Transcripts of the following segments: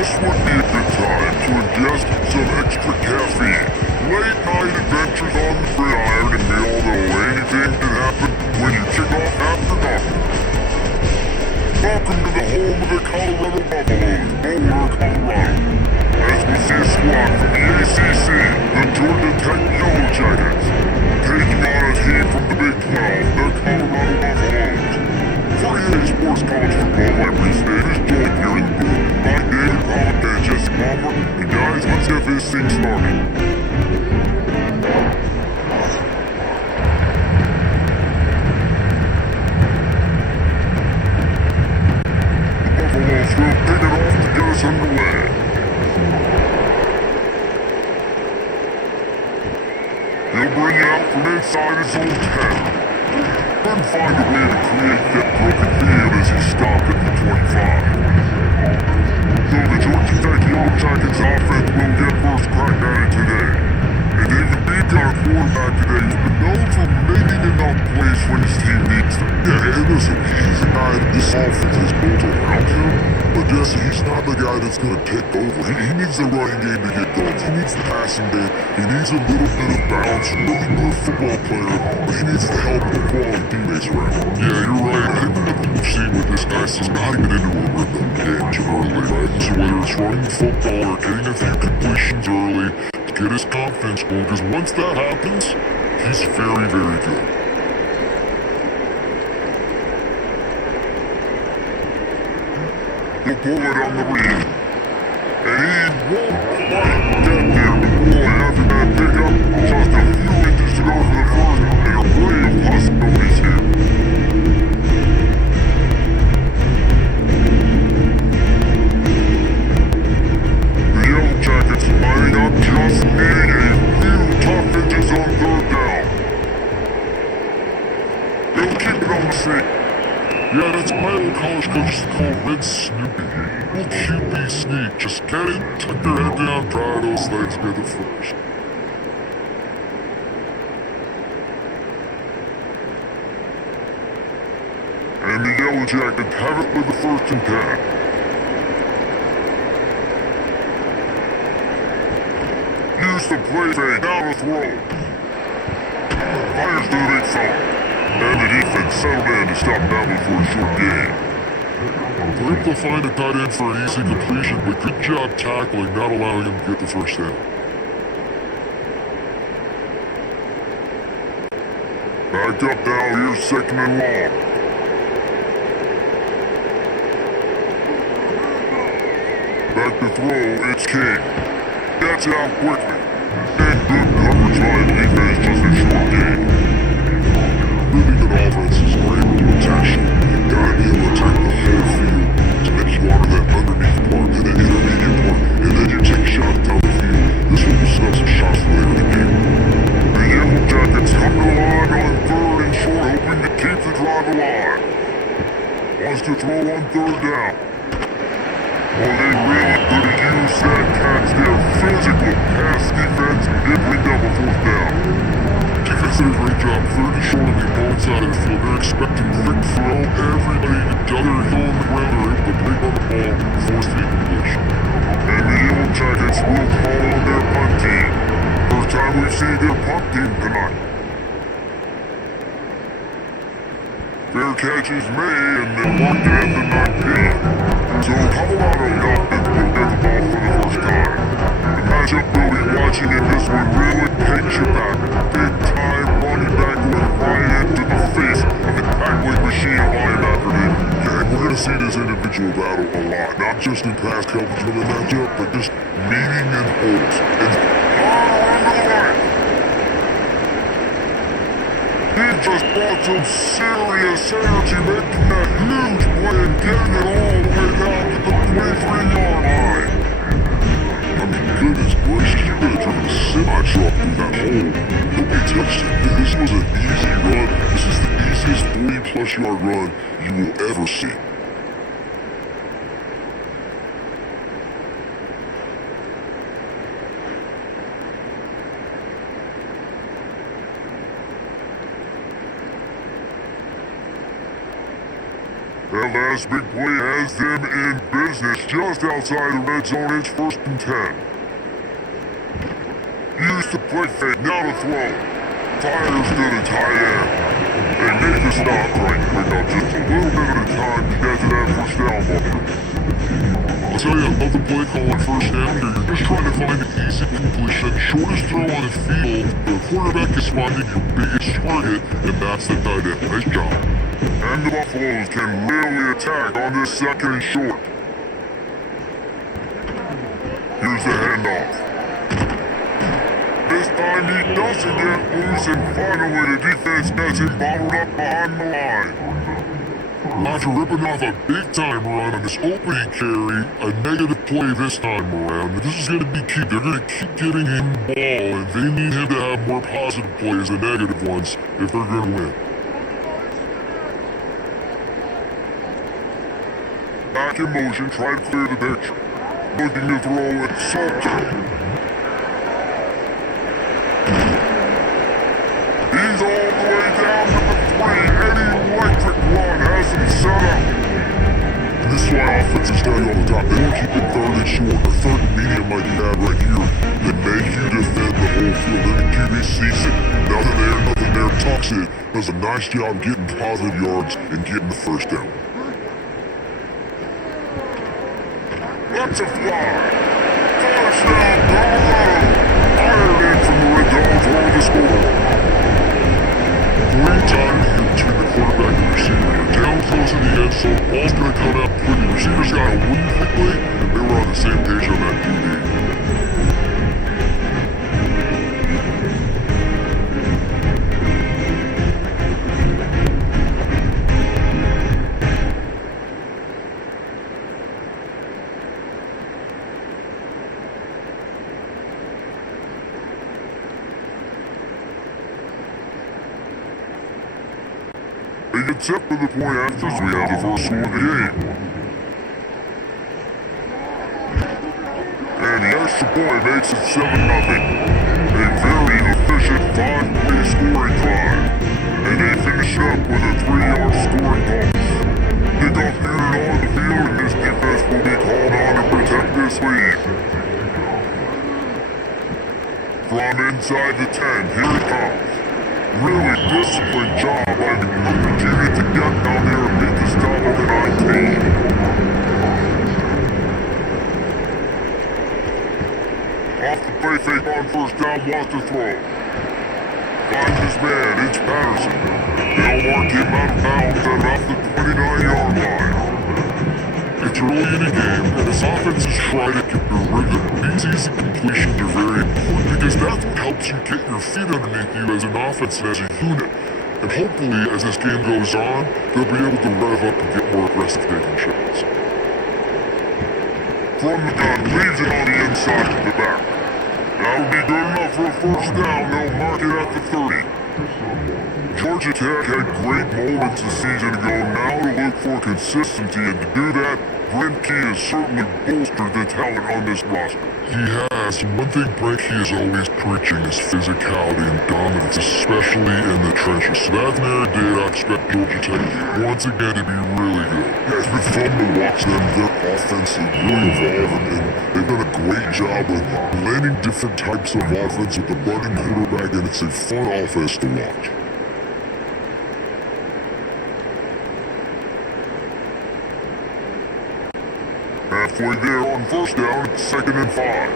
This would be a good time to ingest some extra caffeine. Late night adventures on the gridiron, and we all know anything can happen when you kick off after dark. Welcome to the home of the Colorado Buffaloes, Boulder, Colorado. As we see a squad from the ACC, the Georgia Tech Yellow Jackets, taking on a team from the Big 12, the Colorado Buffaloes. For EA Sports College Football, my Reese Davis, joined here in the booth by David Collins and Jesse Palmer. And guys, let's get this thing started. The Buffaloes will pick it off to get us underway. He'll bring it out from inside his own 10. Couldn't find a way to create that broken field as he stopped at the 25. So the Georgia Tech Yellow Jackets offense will get first crack at it today. And David Beaton, our quarterback today, has been known for making enough plays when his team needs them. Yeah, and listen, he's a guy that this offense is built around him, but Jesse, he's not the guy that's going to take over. He needs the running game to get going. He needs the passing game. He needs a little bit of balance. Really good football player, but he needs the help of the quality teammates around him. Yeah, you're right. I think what we've seen with this guy is he's got to get into a rhythm game too early, right? So whether it's running the football or getting a few completions early to get his confidence going, because once that happens, he's very, very good. He'll pull it on the read. And he won't quite get there. Boy, after that pickup, just a few inches to go for the first, and a ray of possibilities here. The Yellow Jackets lining up, just needing a few tough inches on third down. They'll keep it on the street. Yeah, that's my old college coach used to call Red Snoopy. Old QB sneak. Just get it, tuck your head down, dry those legs, get it first. And the Yellow Jackets have it with the first and 10. Use the play fake, down the throw. Fires to the big fella. And the defense settled in to stop that one for a short gain. They're able to find a tight end for an easy completion, but good job tackling, not allowing him to get the first down. Backed up now, here's second and long. Back to throw, it's King. Gets it out quickly. And good coverage by the defense, just a short gain. Really good offenses are able to attack you. You gotta be able to attack the whole field to make you honor that underneath part and that intermediate part, and then you take a shot down the field. This one will set up some shots later in the game. The Yellow Jackets come to the line on third and short, hoping to keep the drive alive. Wants to throw on third down. Well, they really could have used that catch there. Physical pass defense if we double fourth down. Defense did a great job, third and short on the opponent's side of the field. They're expecting quick throw, everybody together, hill on the ground, they're able to break on the ball, force the incompletion. And the Yellow Jackets will call on their punt team. First time we've seen their punt team tonight. Fair catch is made, and they're marked at the 19. So Colorado Dolphins will get the ball for the first time. The matchup we'll be watching in this one really takes you back. Big time running back going right into the face of the tackling machine linebacker. And we're going to see this individual battle a lot. Not just in pass coverage with the matchup, but just meeting in holes. And under the line. He just brought some serious energy, making that huge play and getting it all the way down to the 23-yard line. I mean, goodness gracious, you could have driven a semi-truck through that hole. Nobody touched it. This was an easy run. This is the easiest 40-plus yard run you will ever see. That last big play has them in business just outside the red zone. It's 1st and 10. Use the play fake, now to throw. Fires to the tight end. They make the stop right quick up just a little bit at a time to get to that 1st down marker. I'll tell you, I love the play call on 1st down here. You're just trying to find an easy completion, shortest throw on the field. The quarterback is finding your biggest target, and that's the tight end. Nice job. And the Buffaloes can really attack on this 2nd and short. Here's the handoff. This time he doesn't get loose, and finally the defense gets him bottled up behind the line. After ripping off a big-time run on this opening carry, a negative play this time around. This is going to be key. They're going to keep getting him the ball, and they need him to have more positive plays than negative ones if they're going to win. Back in motion, try to clear the pitch. Looking to throw it, Salter. He's all the way down to the 3. Any electric run has him set up. And this is why offenses tell you all the time, they don't keep it 3rd and short or 3rd and medium like you have right here. They make you defend the whole field. Then the QB sees it. Nothing there, tucks it. Does a nice job getting positive yards and getting the 1st down. That's a fly. Touchdown, Colorado. Fired in from the red zone for the score. Great time here between the quarterback and the receiver. You're down close in the end zone. Ball's going to come out quickly. Receivers got to win quickly, and they were on the same page on that DD. They get set for the point after we have the 1st score of the game. And the extra point makes it 7-0. A very efficient 5-play scoring drive. And they finish up with a 3-yard scoring toss. Kickoff unit on the field, and this defense will be called on to protect this lead. From inside the 10, here it comes. Really disciplined job by the unit to get down there and make the stop of the 19. Off the play fake on 1st down, wants to throw. Finds his man, it's Patterson. They'll mark him out of bounds at off the 29-yard line. It's early in the game, and as offenses try to get their rhythm, these easy completions are very important because that's what helps you get your feet underneath you as an offense and as a unit. And hopefully, as this game goes on, they'll be able to rev up and get more aggressive taking shots. From the gun, leaves it on the inside of the back. That'll be good enough for a 1st down. They'll mark it at the 30. Georgia Tech had great moments a season ago. Now to look for consistency, and to do that, Brent Key has certainly bolstered the talent on this roster. He has. One thing Brent Key is always preaching is physicality and dominance, especially in the trenches. So that's an area I expect Georgia Tech once again to be really good. Yeah, it's been fun to watch them. Their offense is really evolving, and they've done a great job of blending different types of offense with the running quarterback, and it's a fun offense to watch. Halfway there on 1st down, 2nd and 5.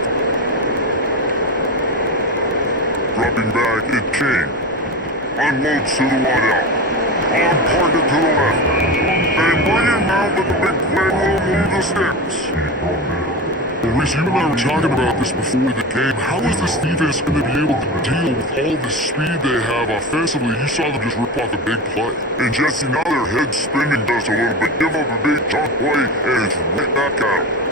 Dropping back, it's King. Unloads to the wideout. On target to the left. They bring him out with the big play, will move the sticks. Well, Reese, you and I were talking about this before the game. How is this defense going to be able to deal with all the speed they have offensively? You saw them just rip off a big play. And Jesse, now their head spinning just a little bit. Give up a big chunk play, and it's right back at him.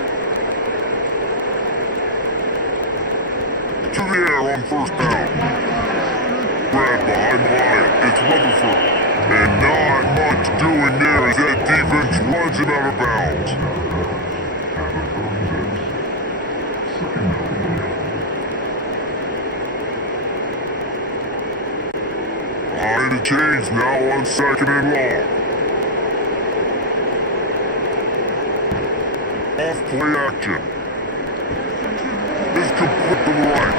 To the air on 1st down. Brad behind the line. It's Rutherford. And not much doing there as that defense runs him out of bounds. Behind the chains now on 2nd and long. Off play action. Is complete to the right.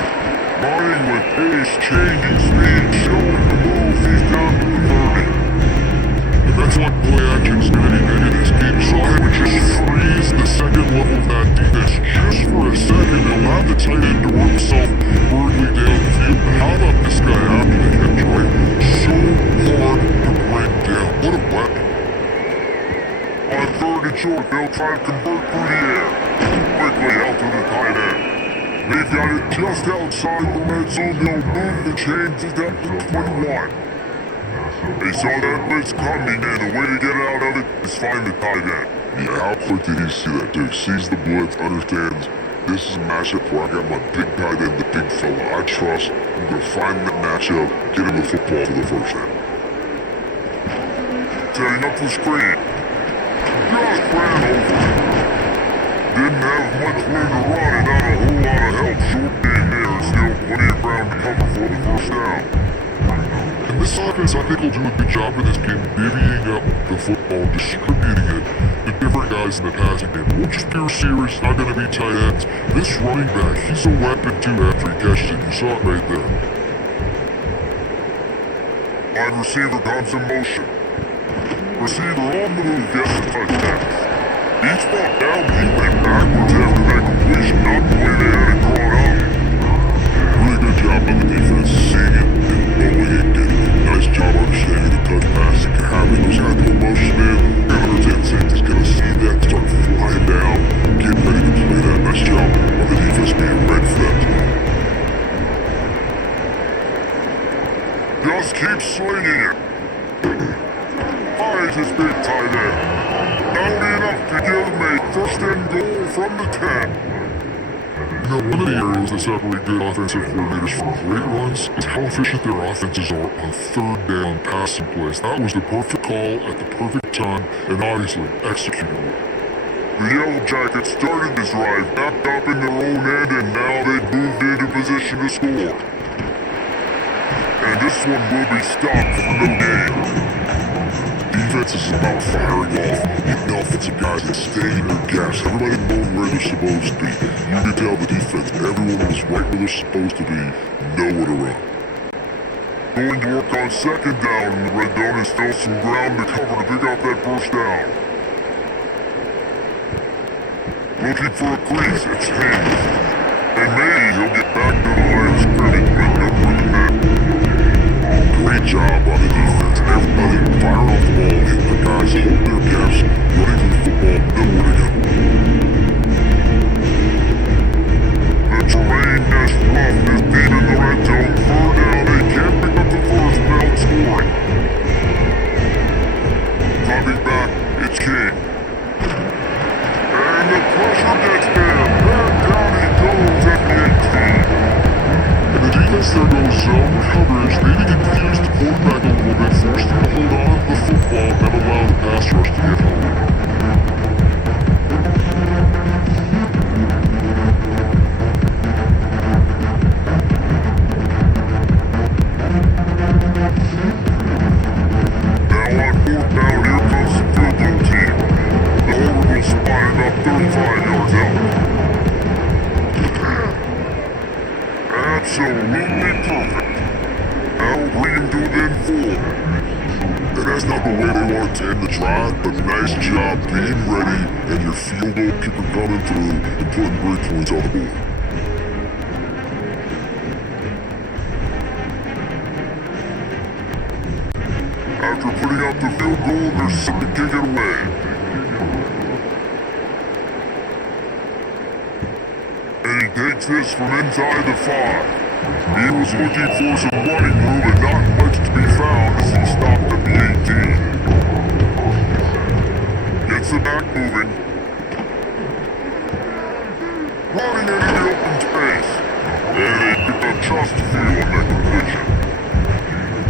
Running with pace, changing speed, showing the moves. He's down to the 30. And that's what play action's gonna be big in this game. So I would just freeze the second level of that defense just for a second. They'll have the tight end to work himself vertically down the field. But how about this guy after the catch, right? So hard to bring down. What a weapon. On third and short, they'll try to convert through the air. Quickly out to the tight end. They've got it just outside the red zone. They'll move the chains down to 21. They saw that blitz coming, and the way to get out of it is find the tight end. Yeah, how quick did he see that, dude? Sees the blitz, understands this is a matchup where I got my big tight end, the big fella I trust. I'm gonna find that matchup, get him the football for the first down. Setting up the screen. Just ran over it. Didn't have much room to run and not a whole lot of help. Short game there. Still plenty of ground to cover for the first down. And this offense, I think, will do a good job in this game, divvying up the football, distributing it to different guys in the passing game. It won't just be receivers, not going to be tight ends. This running back, he's a weapon too after he catches it. You saw it right there. Wide receiver comes in motion. Receiver on the move gets the touchdown. Each ball down, he went backwards after that completion, not the way they had it drawn up. Really good job on the defense, seeing it and rolling it, getting it. Nice job understanding the touch pass that can happen. Those guys do motion in, and understand safety's gonna see that, start flying down, get ready to play that. Nice job on the defense being ready for that play. Just keep slinging it. Hides his big tight end. Not enough to give him a first and goal from the 10. You know, one of the areas that separate good offensive coordinators from great ones is how efficient their offenses are on third down passing plays. That was the perfect call at the perfect time, and obviously executed it. The Yellow Jackets started this drive, backed up in their own end, and now they've moved into position to score. And this one will be stopped for no gain. Defense is about firing off, hitting the offensive guys and staying in their gaps. Everybody knowing where they're supposed to be. You can tell the defense, everyone was right where they're supposed to be, nowhere to run. Going to work on second down, and the Red Zone is still some ground to cover to pick up that first down. Looking for a crease, it's Hayes. And maybe he'll get back to the line of scrimmage, but no more than that. Great job on the defense. Everybody firing off the ball, hitting the guys, holding their gaps, running to the football, nowhere to go. The terrain is rough, this team in the red zone. Third down, they can't pick up the first without scoring. Coming back, it's King. And the pressure gets there. Back down he goes at the 18. And the defense there goes zone coverage. They need to confuse the quarterback a little bit, force them to hold on to the football, and then allow the pass rush to get home. Now on fourth down, here comes the field goal team. The Hornets will spot it up 35 yards out. Absolutely perfect. Now green to within 4. And that's not the way they want to end the drive, but nice job being ready and your field goal kicker coming through and putting great points on the board. After putting up the field goal, they're set to kick it away. And he takes this from inside the 5. He was looking for some running room and not much to be found as he stopped at the 18. Gets the back moving. Running into the open space. And they picked up just a few on that completion.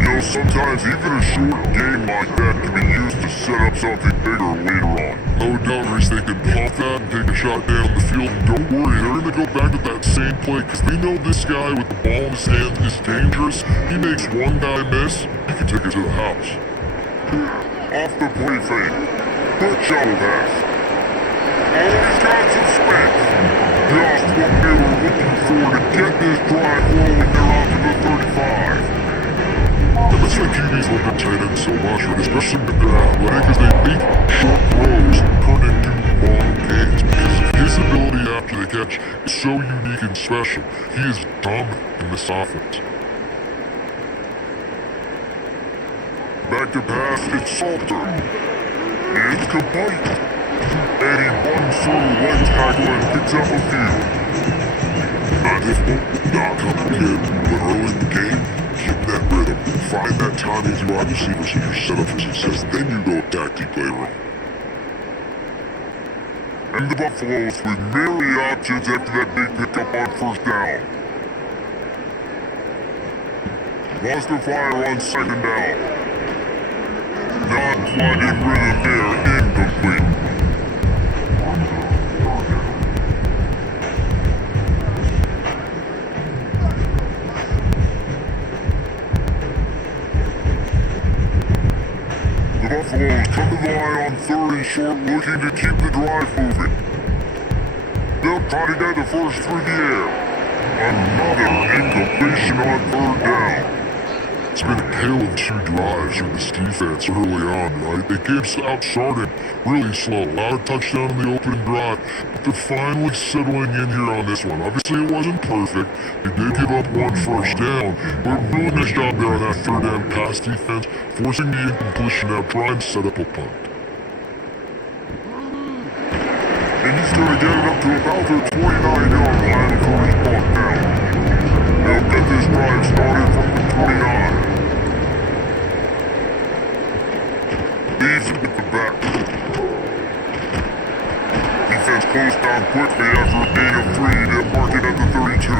You know, sometimes even a short game like that can be used to set up something bigger later on. No doubt, Reese, they can pump that and take a shot down the field. And don't worry, they're going to go back to that same play because they know this guy with the ball in his hand is dangerous. He makes one guy miss, he can take it to the house. Off the play fake. Quick shuttle pass. Always got some space. Just what they were looking for to get this drive rolling there out to the 35. And that's why QBs love their tight ends so much, right? Especially when they're athletic, is they make short throws turn into long gains because of his ability after the catch is so unique and special. He is dominant in this offense. Back to pass, it's Salter. It's complete. And he runs through one tackle and picks up a few. Not difficult, not complicated, but early in the game, get that rhythm, find that timing through wide receivers so you're set up for success, then you go attack deep play wrong. And the Buffaloes with merely options after that big pickup on first down. Lost the fire on second down. Not quite in rhythm there, incomplete. The Buffaloes come to the line on third and short, looking to keep the drive moving. They'll try to get the first through the air. Another incompletion on third down. It's been a tale of two drives from this defense early on, right? They came out started really slow. A lot of touchdown in the opening drive, but they're finally settling in here on this one. Obviously, it wasn't perfect. They did give up one first down, but really nice job there on that third down pass defense, forcing the incompletion now, trying to set up a punt. And he's going to get it up to about the 29-yard line before he's brought down. They'll get this drive started from the 29. Leaves it with the back. Defense closed down quickly after a gain of 3. They'll mark it at the 32.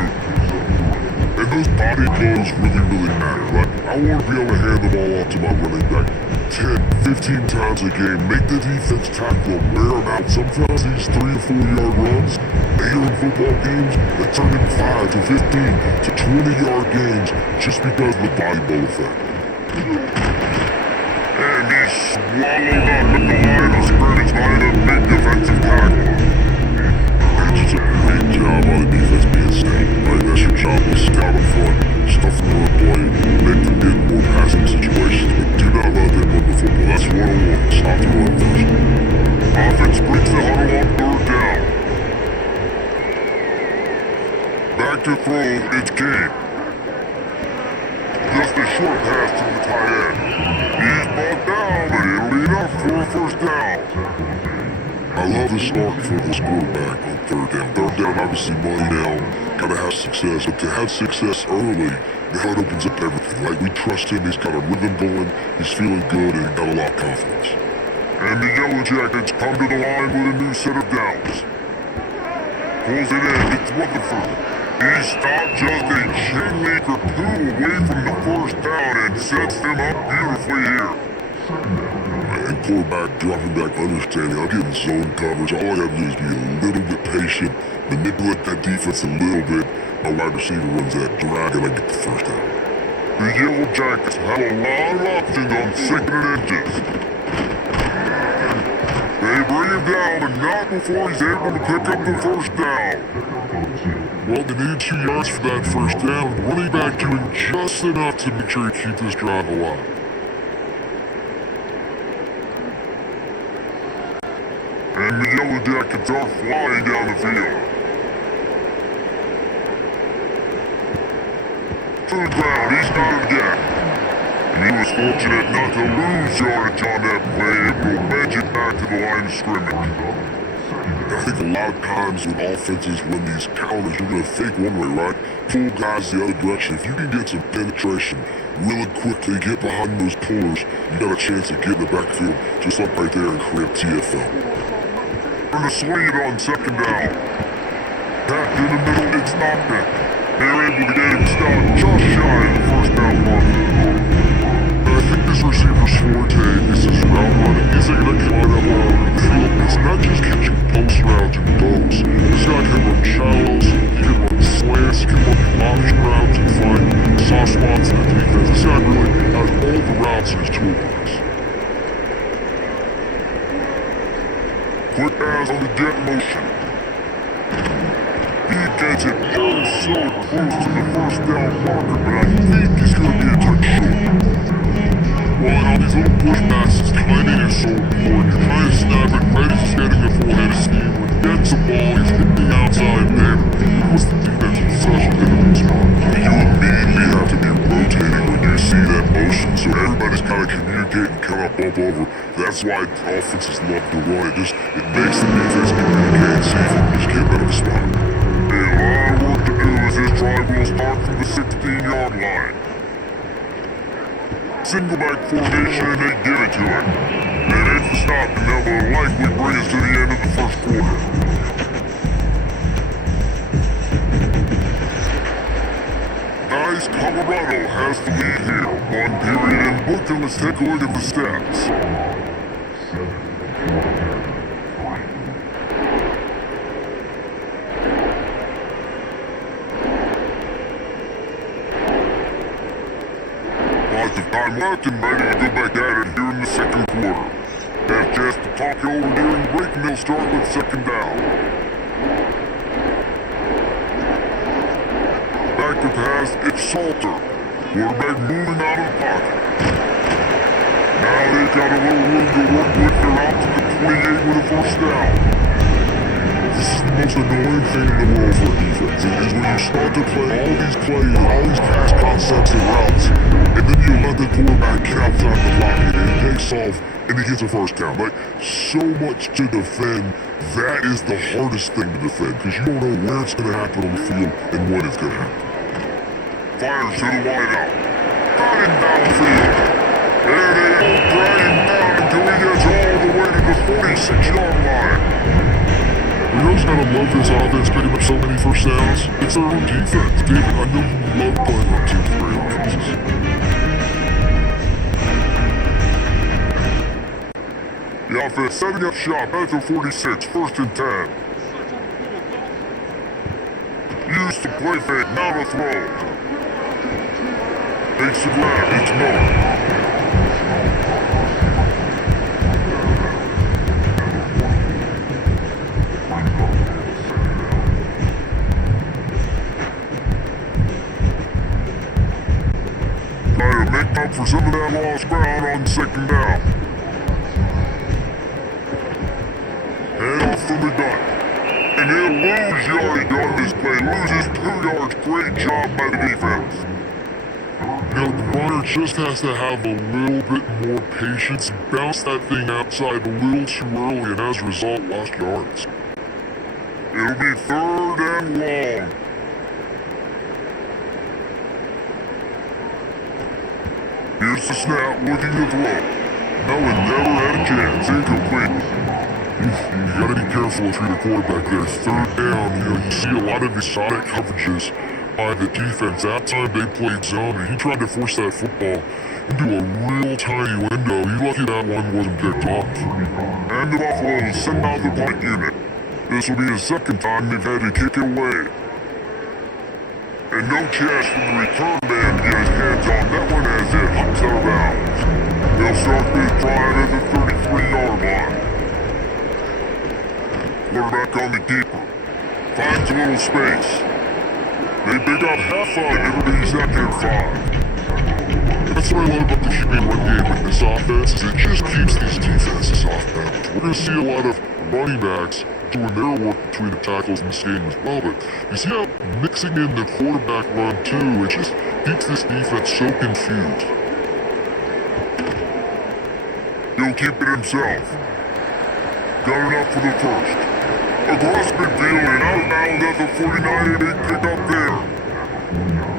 And those body blows really matter, right? I want to be able to hand the ball off to my running back 10, 15 times a game, make the defense tackle them, wear them out. Sometimes these 3 or 4 yard runs, later in football games, they turn in 5 to 15 to 20 yard gains just because of the body blow effect. And he swallowed up at the line of scrimmage by the big defensive tackle. It's just a great job on the defense being stout, right? That's your job, to scout up front, stuff the run play, make them get more passing situations, but do not let them run the football. That's 101. Stop the run first. Offense breaks the huddle on third down. Back to throw, it's King. Just a short pass to the tight end. He's brought down, but it'll be enough for a first down. I love this arc for this quarterback on third down. Third down, obviously money down, gotta have success, but to have success early, that opens up everything. Like, we trust him, he's got a rhythm going, he's feeling good, and he got a lot of confidence. And the Yellow Jackets come to the line with a new set of downs. Pulls it in, it's Rutherford. He stopped just a chain-link or 2 away from the first down and sets them up beautifully here. And quarterback dropping back, understanding, I'm getting zone coverage. All I gotta do is be a little bit patient, manipulate that defense a little bit. My wide receiver runs that drag and I get the first down. The Yellow Jackets have a lot of options on second and inches. They bring him down, but not before he's able to pick up the first down. Well, they needed 2 yards for that first down. Running back doing just enough to make sure to keep this drive alive. And the Yellow Jackets are flying down the field. To the ground, he's got him down. And he was fortunate not to lose yardage on that play. It will wedge it back to the line of scrimmage. I think a lot of times with offenses, when these counters, you're going to fake one way, right? Pull guys the other direction. If you can get some penetration really quickly, get behind those pullers, you got a chance to get in the backfield, just like right there and create TFL. Going to swing it on second down. Back in the middle, it's Stockton. They're able to get him stopped just shy of the first down mark. I think this receiver's forte is his route running. He's going to come out on the field. It's not just catching post routes and goes. This guy can run shallows, he can run slants, he can run option routes and find soft spots in the defense. This guy really has all the routes in his toolbox. Quick pass on the jet motion. He gets it just so close to the first down marker, but I think he's going to be a touch short. Well, and all these little push passes, timing is so important. You're trying to snap it right as he's getting a full head of steam. When he gets the ball, he's hitting the outside there. It puts the defense in such a difficult spot. You immediately have to be rotating when you see that motion, so everybody's kind of communicating, kind of bump over. That's why offenses love to run it. It makes the defense communicate and see if you can just get out of the spot. A lot of work to do as this drive will start from the 16-yard line. Single back formation and they give it to him. And it's the stop and that will likely bring us to the end of the first quarter. Nice, Colorado has the lead here. 1 period in book, and let's take a look at the stats. Lots of time left and ready to go back at it here in the second quarter. Have chance to talk you over during break and they'll start with second down. Back to pass, it's Salter. Quarterback moving out of the pocket. Now they've got a little room to work with. They're out to the 28 with a first down. This is the most annoying thing in the world for a defense. It is when you start to play all these plays and all these pass concepts and routes, and then you let the quarterback get outside the pocket and he takes off and he gets a first down. Like, so much to defend. That is the hardest thing to defend because you don't know where it's going to happen on the field and when it's going to happen. Fires to the wide out. Got him downfield. There they go, drag him down until he gets all the way to the 46-yard line. You just gotta love this offense picking up so many first downs. It's their own defense. David, I know you love playing on teams with great offenses. The offense setting up shop at the 46, first and 10. Use the play fake, now to throw. Takes the grab, it's Miller. Try to make up for some of that lost ground on second down. Head off from the gun. And he'll lose yardage on this play. Loses 2 yards. Great job by the defense. You know, the runner just has to have a little bit more patience, bounce that thing outside a little too early, and as a result, lost yards. It'll be 3rd and long. Here's the snap, looking to throw. Noah never had a chance, incomplete. You gotta be careful if you're the quarterback there. 3rd down, you see a lot of exotic coverages by the defense. That time they played zone, and he tried to force that football into a real tiny window. He's lucky that one wasn't picked off. And the Buffaloes send out the punt unit. This will be the second time they've had to kick it away. And no chance for the return man to get his hands on that one as it hops out of bounds. They'll start this drive at the 33-yard line. Quarterback on the keeper. Finds a little space. They pick up half of it. It'll be second 5. That's what I love about the QB run game with this offense, is it just keeps these defenses off balance. We're going to see a lot of running backs doing their work between the tackles in this game as well, but you see how mixing in the quarterback run too, it just keeps this defense so confused. He'll keep it himself. Got enough for the first. Across midfield and out of bounds at the 49, big pick up there.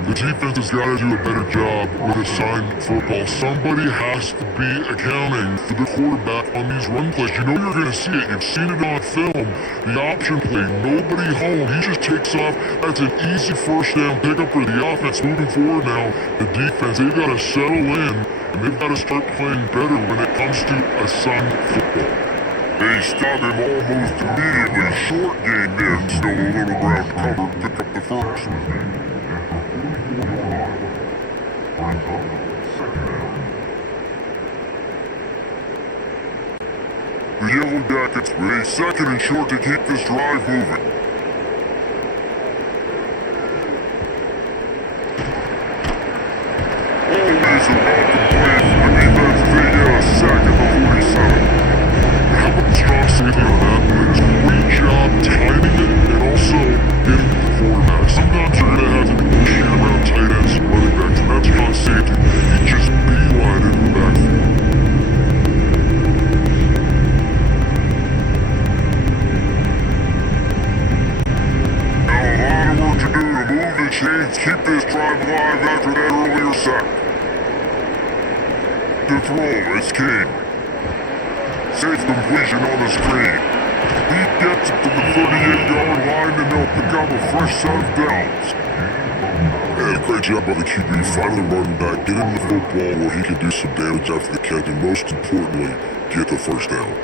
The defense has got to do a better job with assigned football. Somebody has to be accounting for the quarterback on these run plays. You know you're going to see it. You've seen it on film. The option play, nobody home. He just takes off. That's an easy first down pickup for the offense. Moving forward now, the defense, they've got to settle in, and they've got to start playing better when it comes to assigned football. They stop him almost immediately. Short gain there. Still a little ground cover. Pick up the first. The Yellow Jackets with a second and short to keep this drive moving. Always a welcome play for the defense as they get a sack at the 47. How about the strong safety on that? It's a great job timing it and also getting the quarterback. Sometimes you're going to have to be pushing around tight ends and running backs, and that's strong safety. He just beeline into the backfield. Now a lot of work to do to move the chains, keep this drive alive after that earlier sack. To throw is King. Safe completion on the screen. He gets it to the 38-yard line and they'll pick up a fresh set of downs. And a great job by the QB, finally running back, get him the football where he can do some damage after the catch, and most importantly, get the first down.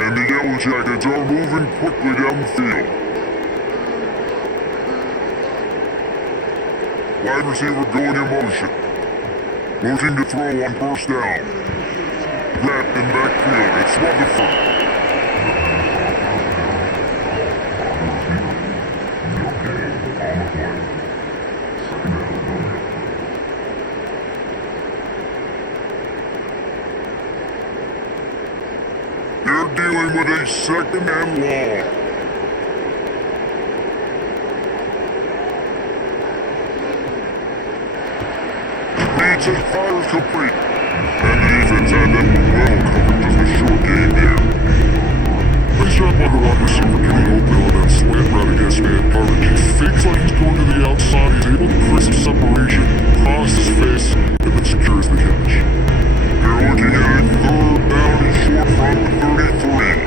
And the Yellow Jackets are moving quickly down the field. Wide receiver going in motion. Looking to throw on first down. Wrapped in backfield, it's Rutherford. They're dealing with a second and long. Leads and fires complete. And the defense had them well covered, just a short gain there. Nice job by the wide receiver getting open on that slant route against man coverage. He fakes like he's going to the outside, he's able to create some separation, cross his face, and then secures the catch. They're looking at a third down and short from the 33.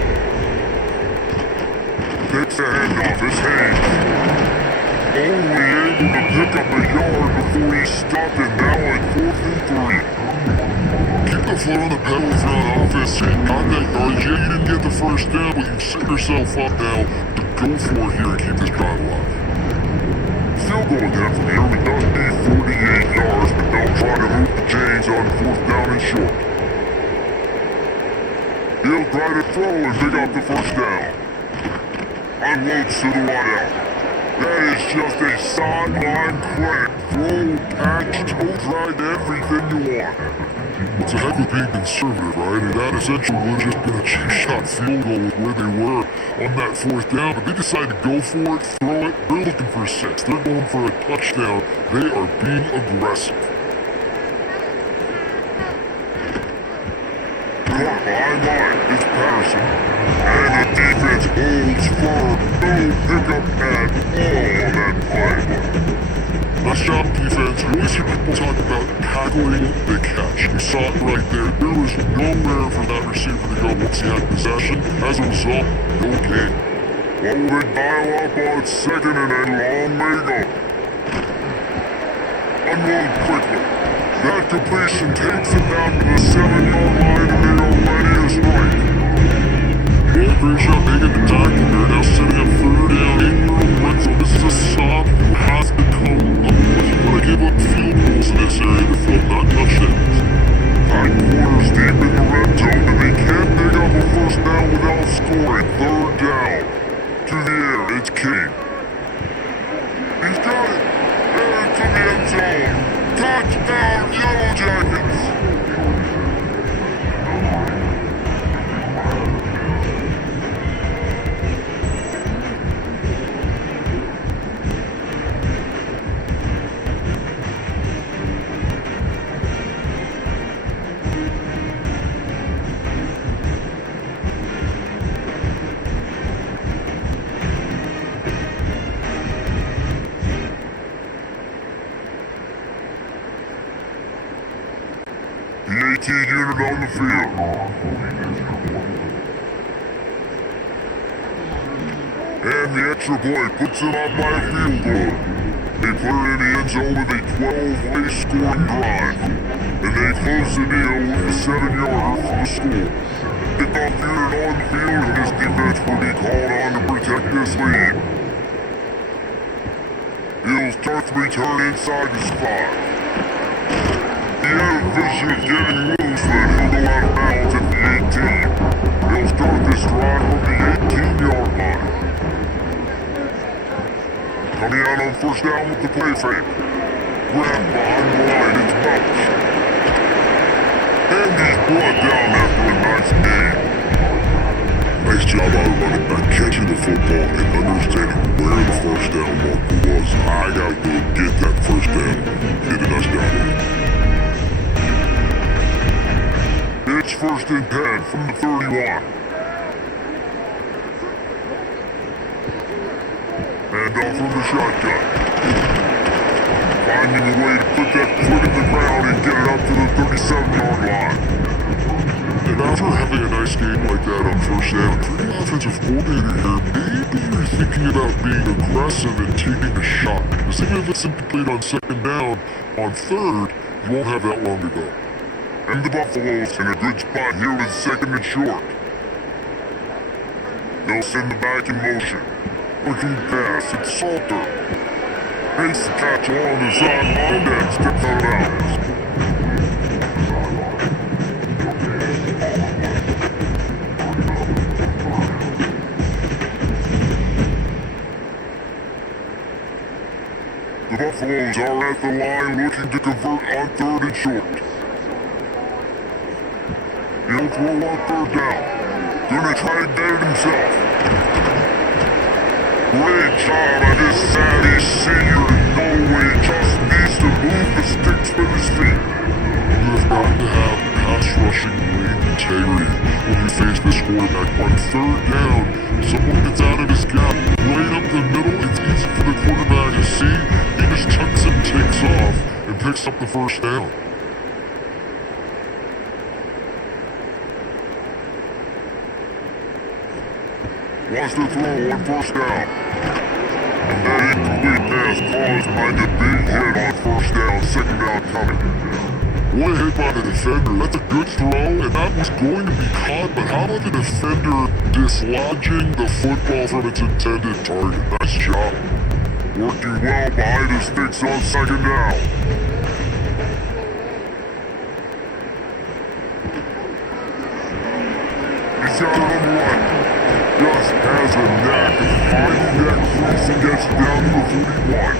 Picks the handoff, it's Hayes. Only able to pick up a yard before he stopped it now at 4th and 3. Keep the foot on the pedal if you're on offense. You got that yard. Yeah, you didn't get the first down, but you've set yourself up now to go for it here and keep this drive alive. Field goal attempt from here, it does need 48 yards, but they'll try to move the chains on 4th down and short. He'll try to throw and pick up the first down. Unloads to the wideout. That is just a sideline credit. Throw, catch, toe drive, everything you want. It's a heck of being conservative, right? And that essentially would have just been a cheap shot field goal with where they were on that 4th down. But they decided to go for it, throw it. They're looking for a 6. They're going for a touchdown. They are being aggressive. Caught behind line is Patterson. And the defense holds firm. No pickup at all on that play. Nice job, defense. You always hear people talk about tackling the catch. You saw it right there. There was nowhere for that receiver to go once he had possession. As a result, no gain. What will they dial up on second and a long way to go? Unload quickly. That completion takes them down to the 7-yard line and they are ready to strike. Well, great job making the tackle there. Now setting up 3rd down in your red zone. This is a stop. You have to come up. You want to give up field goals in this area to fill, not touchdowns. 5 quarters deep in the red zone and they can't pick up a first down without scoring. 3rd down. To the air, it's King. He's got it. And into the end zone. Touchdown, Yellow Jackets! The AT unit on the field. And the extra point puts them up by a field goal. They put it in the end zone with a 12-way scoring drive. And they close the deal with a 7-yarder for the score. Kickoff unit on the field and this defense will be called on to protect this lead. He'll start the return inside the 5. He had a vision of getting loose, but he'll go out of bounds. first down with the play fake. Grab behind the line, it's Welch. And he's brought down after a nice gain. Nice job out of running back catching the football and understanding where the first down marker was. I gotta go get that first down. Get a touchdown on it. It's first and 10 from the 31. And off from the shotgun. Finding a way to put that foot in the ground and get it up to the 37-yard line. And after having a nice game like that on first down, the offensive coordinator here, maybe you're thinking about being aggressive and taking a shot. Because even if it's incomplete on second down, on third, you won't have that long to go. And the Buffaloes in a good spot here with second and short. They'll send the back in motion. Looking pass, it's Salter. Makes the catch along the sideline and steps out of bounds. The Buffaloes are at the line looking to convert on third and short. He'll throw on third down. Gonna try to get it himself. Great job by this savvy senior. No way, just needs to move the sticks with his feet. You have got to have pass rushing lane integrity when you face this quarterback on third down. Someone gets out of his gap, right up the middle. It's easy for the quarterback to see. He just tucks and takes off and picks up the first down. Wants to throw on first down. And that incomplete pass caused by the big hit on first down, second down coming. What a hit by the defender. That's a good throw, and that was going to be caught, but how about the defender dislodging the football from its intended target? Nice job. Working well behind the sticks on second down. He's got it on the right. Just has a knack of finding that crease and gets down to the 41.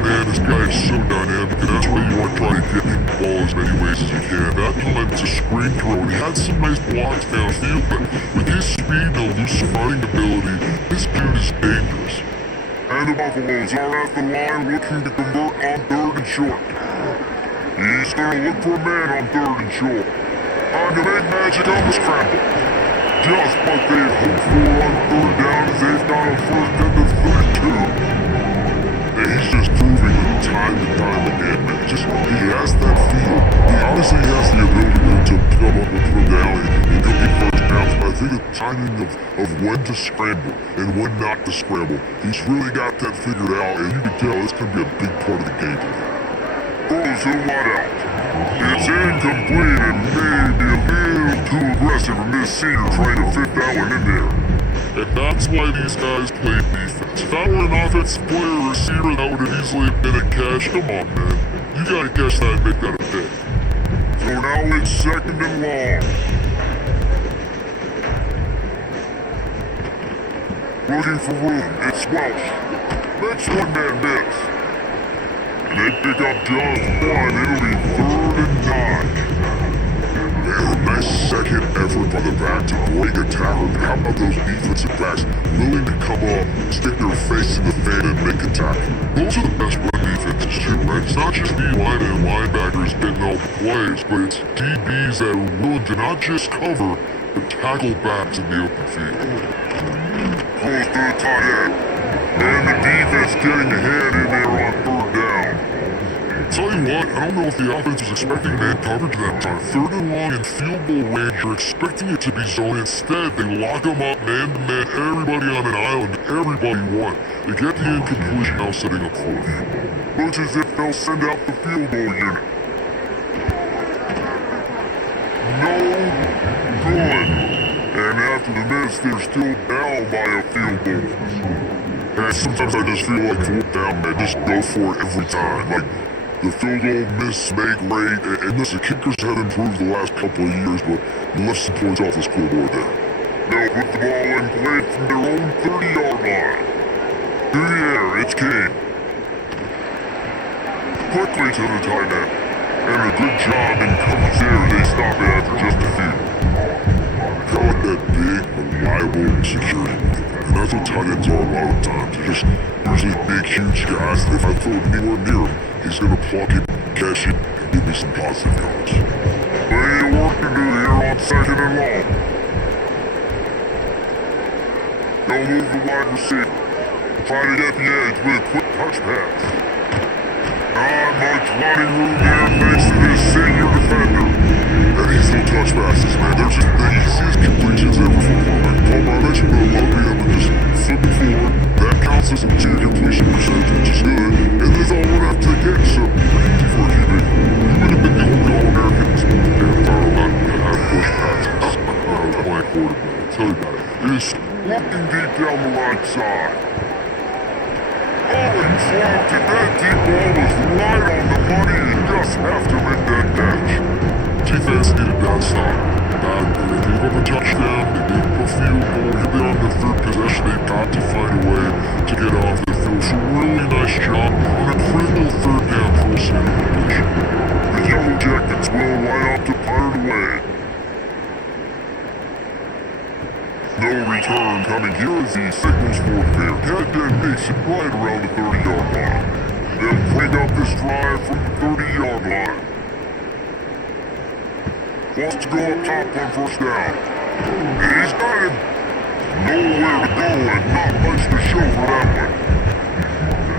Man, this guy is so dynamic, and that's why you want to try to get him the ball as many ways as you can. That time it's a screen throw, and he had some nice blocks downfield, but with his speed and elusive running ability, this dude is dangerous. And the Buffaloes are at the line looking to convert on third and short. He's going to look for a man on third and short. Time to make magic on the scramble. Just what they hoped for on third down as they've got a first and the 32. And he's just proving it time and time again, man. He has that feel. He obviously has the ability to come up and put down and go get first downs, but I think the timing of when to scramble and when not to scramble, he's really got that figured out, and you can tell it's going to be a big part of the game today. Throws to wide out. It's incomplete and maybe a little too aggressive from this senior trying to fit that one in there. And that's why these guys play defense. If I were an offensive player or receiver, that would have easily been a catch. Come on, man. You gotta catch that and make that a pick. So now it's second and long. Looking for room. It's Welch. Makes one man miss. They pick up just one. It'll be third and 9. A nice second effort by the back to break a tackle. But how about those defensive backs willing to come up, stick their face in the fan and make a tackle? Those are the best run defenses too, right? It's not just D-line and linebackers getting all the plays, but it's DBs that are willing to not just cover, but tackle backs in the open field. Close to the tight end. And the defense getting a hand in there on third down. Tell you what, I don't know if the offense was expecting man coverage that time. Third and long in field goal range, you're expecting it to be zone. Instead, they lock them up man to man, everybody on an island, everybody won. They get the incompletion, now setting up fourth. Looks as if they'll send out the field goal unit. No good. And after the miss, they're still down by a field goal. And sometimes I just feel like fourth down, man, just go for it every time. Like, the field goal miss make rate, and listen, kickers have improved the last couple of years, but you left some points off the scoreboard there. They'll put the ball in play from their own 30-yard line. Through the air, it's Kane. Quickly to the tight end. And a good job in coverage there. They stop it after just a few. Got that big, reliable security. And that's what tight ends are a lot of times. They're just usually big, huge guys that if I throw it anywhere near him, he's gonna pluck it, catch it, and give me some positive yards. Plenty of work to do here on 2nd and long. They'll move the wide receiver. Try to get the edge with a quick touch pass. Not much running room there thanks to this senior defender. And these little touch passes, man, they're just the easiest completions ever for quarterback. Paul, I bet you would love being able to just flip it forward. That counts as a 2 completion percentage, which is good. And that's all we're have to get, so pretty easy for a QB. He would have been the only All-American in sport damn if I were not had push passes. When I was playing quarterback, I'll tell you about it. It is looking deep down the right side. Oh, he dropped it. That deep ball was right on the money. You just have to make that catch. Defense needed that stop. They gave up a touchdown, they gave up a field goal, here they are on their 3rd possession, they've got to find a way to get off the field. So really nice job on a critical 3rd down force and completion. The Yellow Jackets will line up to punt it away. No return coming here as he signals for fair catch and makes it right around the 30-yard line. They'll bring up this drive from the 30-yard line. Wants to go up top on 1st down. He's got him. Nowhere to go and not much to show for that one.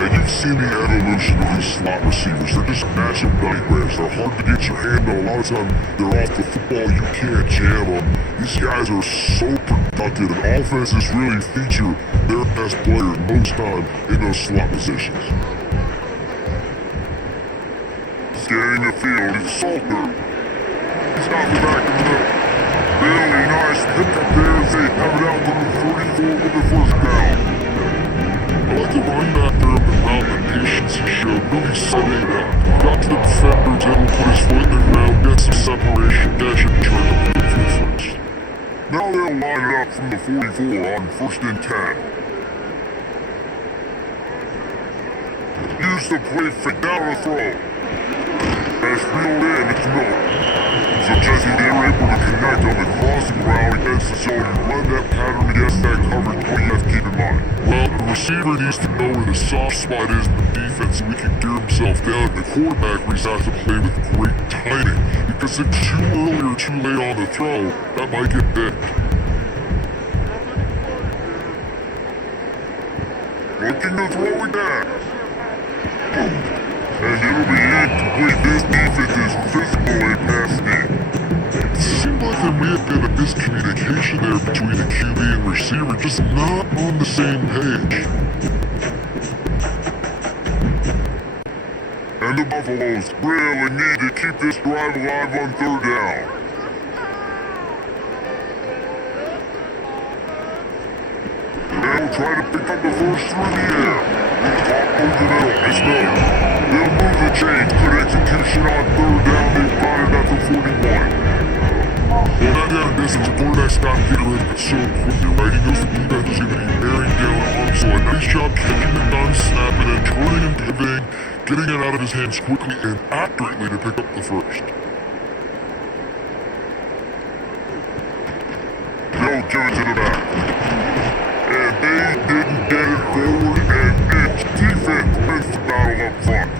And you've seen the evolution of these slot receivers. They're just matchup nightmares. They're hard to get your hand on. A lot of time they're off the football. You can't jam them. These guys are so productive, and offenses really feature their best players most time in those slot positions. Scanning the field, it's Salter. He's got the back in the middle. Really nice pickup there as they have it out to the 44 with the 1st down. I like the run back there of the route and patience he showed, really setting it up. Got to the defenders, able to put his foot in the ground, get some separation, catch it, turn the field for the 1st. Now they'll line it up from the 44 on 1st and 10. Use the play fake, now to throw. Pass reeled in, it's Miller. So Jesse, they were able to connect on the crossing route against the zone and run that pattern against that coverage. What do you have to keep in mind? Well, the receiver needs to know where the soft spot is in the defense so he can gear himself down. The quarterback has to play with great timing, because if too early or too late on the throw, that might get picked. Looking to throw again. And it'll be incomplete. This defense is physically nasty. It seemed like there may have been a miscommunication there between the QB and receiver, just not on the same page. And the Buffaloes really need to keep this drive alive on 3rd down. They'll try to pick up the 1st through the air. It's top over the middle. It's Miller. They'll move the chains. Good execution on 3rd down. They've got it at the 41. Well, that down distance, the quarterback's got to get rid of it so quickly, right? He knows the defense is going to be bearing down on him, so a nice job catching it down, snapping it, turning and pivoting, getting it out of his hands quickly and accurately to pick up the 1st. They'll give it to the back. And they didn't get it forward, and it's defense wins the battle up front.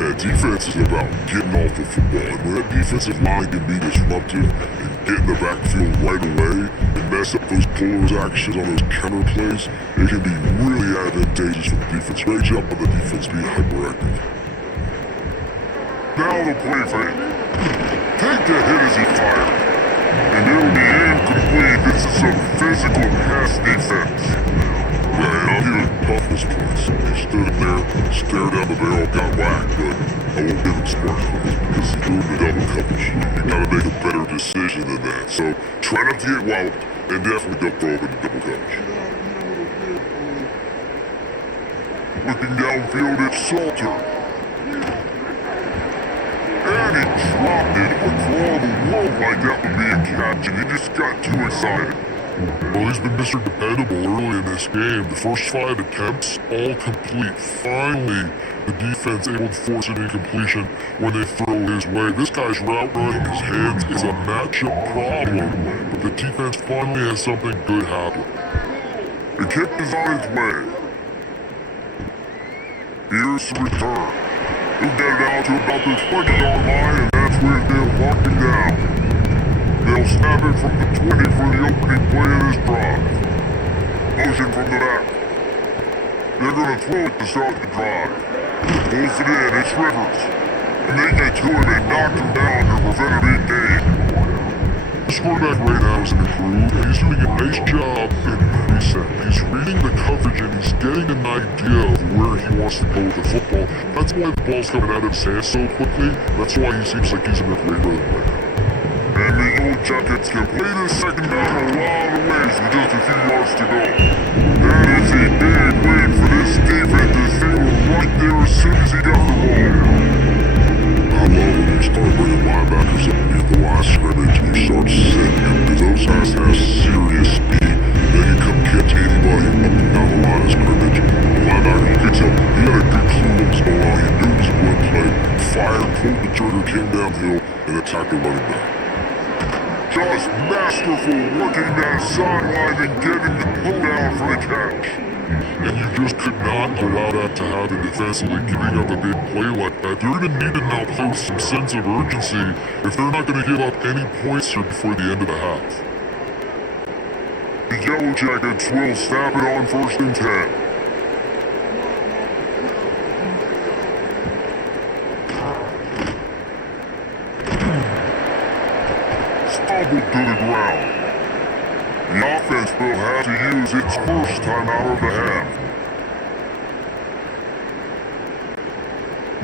Yeah, defense is about getting off the football, and when that defensive line can be disruptive and get in the backfield right away and mess up those puller's actions on those counter plays, it can be really advantageous for the defense. Great job on the defense being hyperactive. Now the play fake. Take that hit as he fired. And it'll be incomplete. This is a physical pass defense. Yeah, and I'll give him toughness points. He stood there, stared down the barrel, got whacked, but I won't give him smart points because he's doing the double coverage. You gotta make a better decision than that. So try not to get walloped and definitely don't throw him into double coverage. Looking downfield, it's Salter. And he dropped it. Look for all the world like that would be a catch, and he just got too excited. Well, he's been Mr. Dependable early in this game. The first 5 attempts, all complete. Finally, the defense able to force an incompletion when they throw his way. This guy's route running his hands is a matchup problem, but the defense finally has something good happen. The kick is on its way. Here's the return. He'll get it out to about the 20-yard line, and that's where they'll mark him down. They'll snap it from the 20 for the opening play of this drive. Motion from the back. They're going to throw it to start the drive. Pulls it in, it's Rivers. And they get to him and knock him down to prevent a big gain. This quarterback right now is improved, and he's doing a nice job in precept. He's reading the coverage and he's getting an idea of where he wants to go with the football. That's why the ball's coming out of his hands so quickly. That's why he seems like he's in a great rhythm right now. And the Yellow Jackets can play this second down a lot of ways with just a few yards to go. That is a big win for this defense as they were right there as soon as he got the ball. I love when you start bringing linebackers underneath the line of scrimmage and you start setting them because those guys have serious speed. They can come catch anybody up and down the line of scrimmage. The linebacker, you can tell, he had a good clue what was going on. He knew he was going to play, fired, pulled the trigger, came downhill, and attacked the running back. Just masterful working that sideline and getting the pull down for the catch. And you just could not allow that to happen defensively, giving up a big play like that. They're going to need to now play with some sense of urgency if they're not going to give up any points here before the end of the half. The Yellow Jackets will snap it on 1st and 10. Stumbled to the ground. The offense will have to use its first timeout of the half.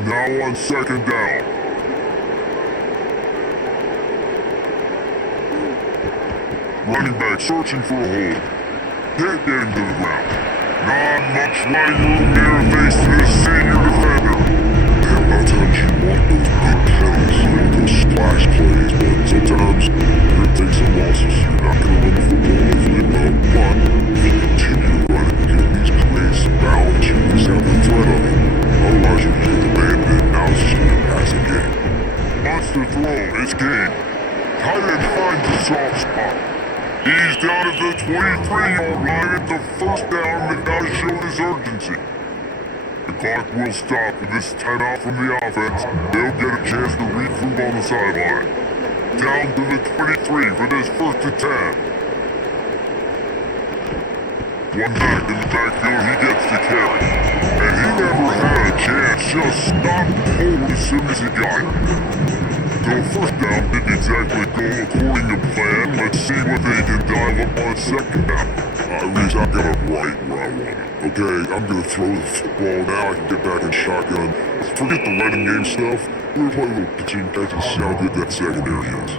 Now on 2nd down. Running back searching for a hole. Can't get him to the ground. Not much running room there thanks to this senior defender. Sometimes you want those big plays, you want those splash plays, but sometimes you're going to take some losses. You're not going to run the football overly well, but if you continue to run it and get these plays balance, you just have the threat of it. Otherwise, you're going to abandon it. Now it's just going to pass the game. Monster throw, it's game. Tight end finds a soft spot. He's down at the 23-yard line at the 1st down and gotta show his urgency. The clock will stop with this timeout from the offense. They'll get a chance to regroup on the sideline. Down to the 23 for this 1st and 10. One back in the backfield, he gets the carry. And he never had a chance, just stopped cold as soon as he got it. So 1st down didn't exactly go according to plan. Let's see what they can dial up on 2nd down. Reese, I got it right where I want it. Okay, I'm going to throw the football now. I can get back in shotgun. Forget the letting game stuff. We're playing a little pitching catch and see how good that secondary is.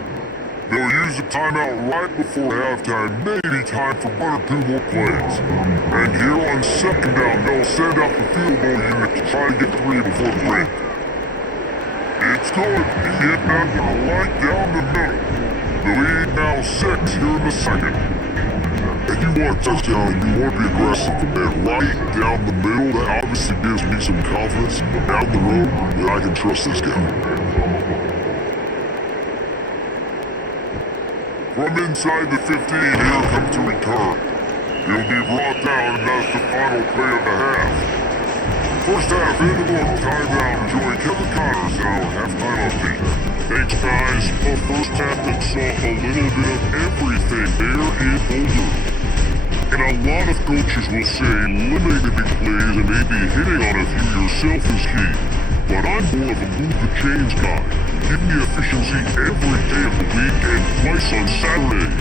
They'll use the timeout right before halftime. Maybe time for 1 or 2 more plays. And here on 2nd down, they'll send out the field goal unit to try to get 3 before the break. It's good. He hit that one right down the middle. The lead now 6 here in the 2nd. And you want a touchdown, you want to be aggressive, and right down the middle, that obviously gives me some confidence down the road that I can trust this guy. From inside the 15, here comes the return. He'll be brought down, and that's the final play of the half. 1st half in the book, timeout. Enjoy Kevin Connors, our halftime update. Thanks, guys. A 1st half that saw a little bit of everything there in Boulder. And a lot of coaches will say eliminating big plays and maybe hitting on a few yourself is key. But I'm more of a move the chains guy. Give me efficiency every day of the week and twice on Saturday.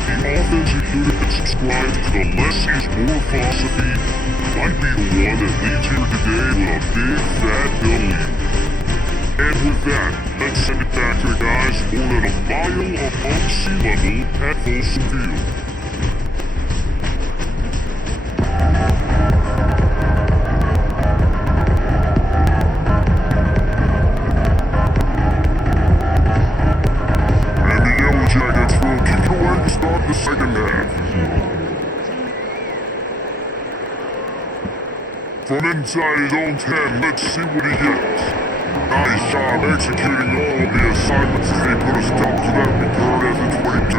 The offensive unit that subscribes to the less is more philosophy might be the one that leaves here today with a big fat W. And with that, let's send it back to the guys more than a mile above sea level at Folsom Field. And the Yellow Jackets will kick away to start the 2nd half. from inside his own 10. Let's see what he gets. Nice job executing all of the assignments as they put a stop to that return as a 22.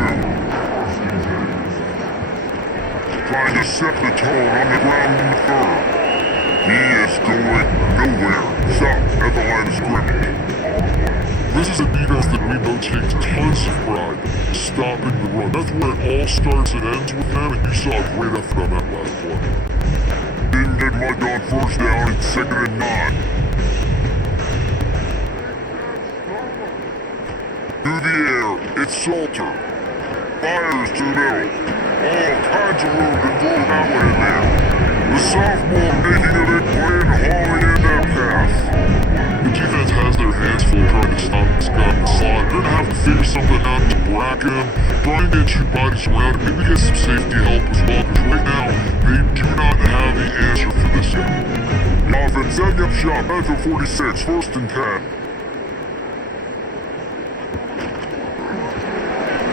Trying to set the tone on the ground in the third. He is going nowhere. Stop at the line of scrimmage. This is a defense that we know takes tons of pride stopping the run. That's where it all starts and ends with them, and you saw a great effort on that last play. Didn't get much on first down. It's 2nd and 9. To the air, it's Salter. Fires to the middle. All kinds of room to throw that way in there. The sophomore making a big play and hauling in that pass. The defense has their hands full trying to stop this guy in the slot. They're gonna have to figure something out to bracket him, try and get two bodies around him, maybe get some safety help as well, because right now, they do not have the answer for this yet. The offense setting up shop, Metro 46, 1st and 10.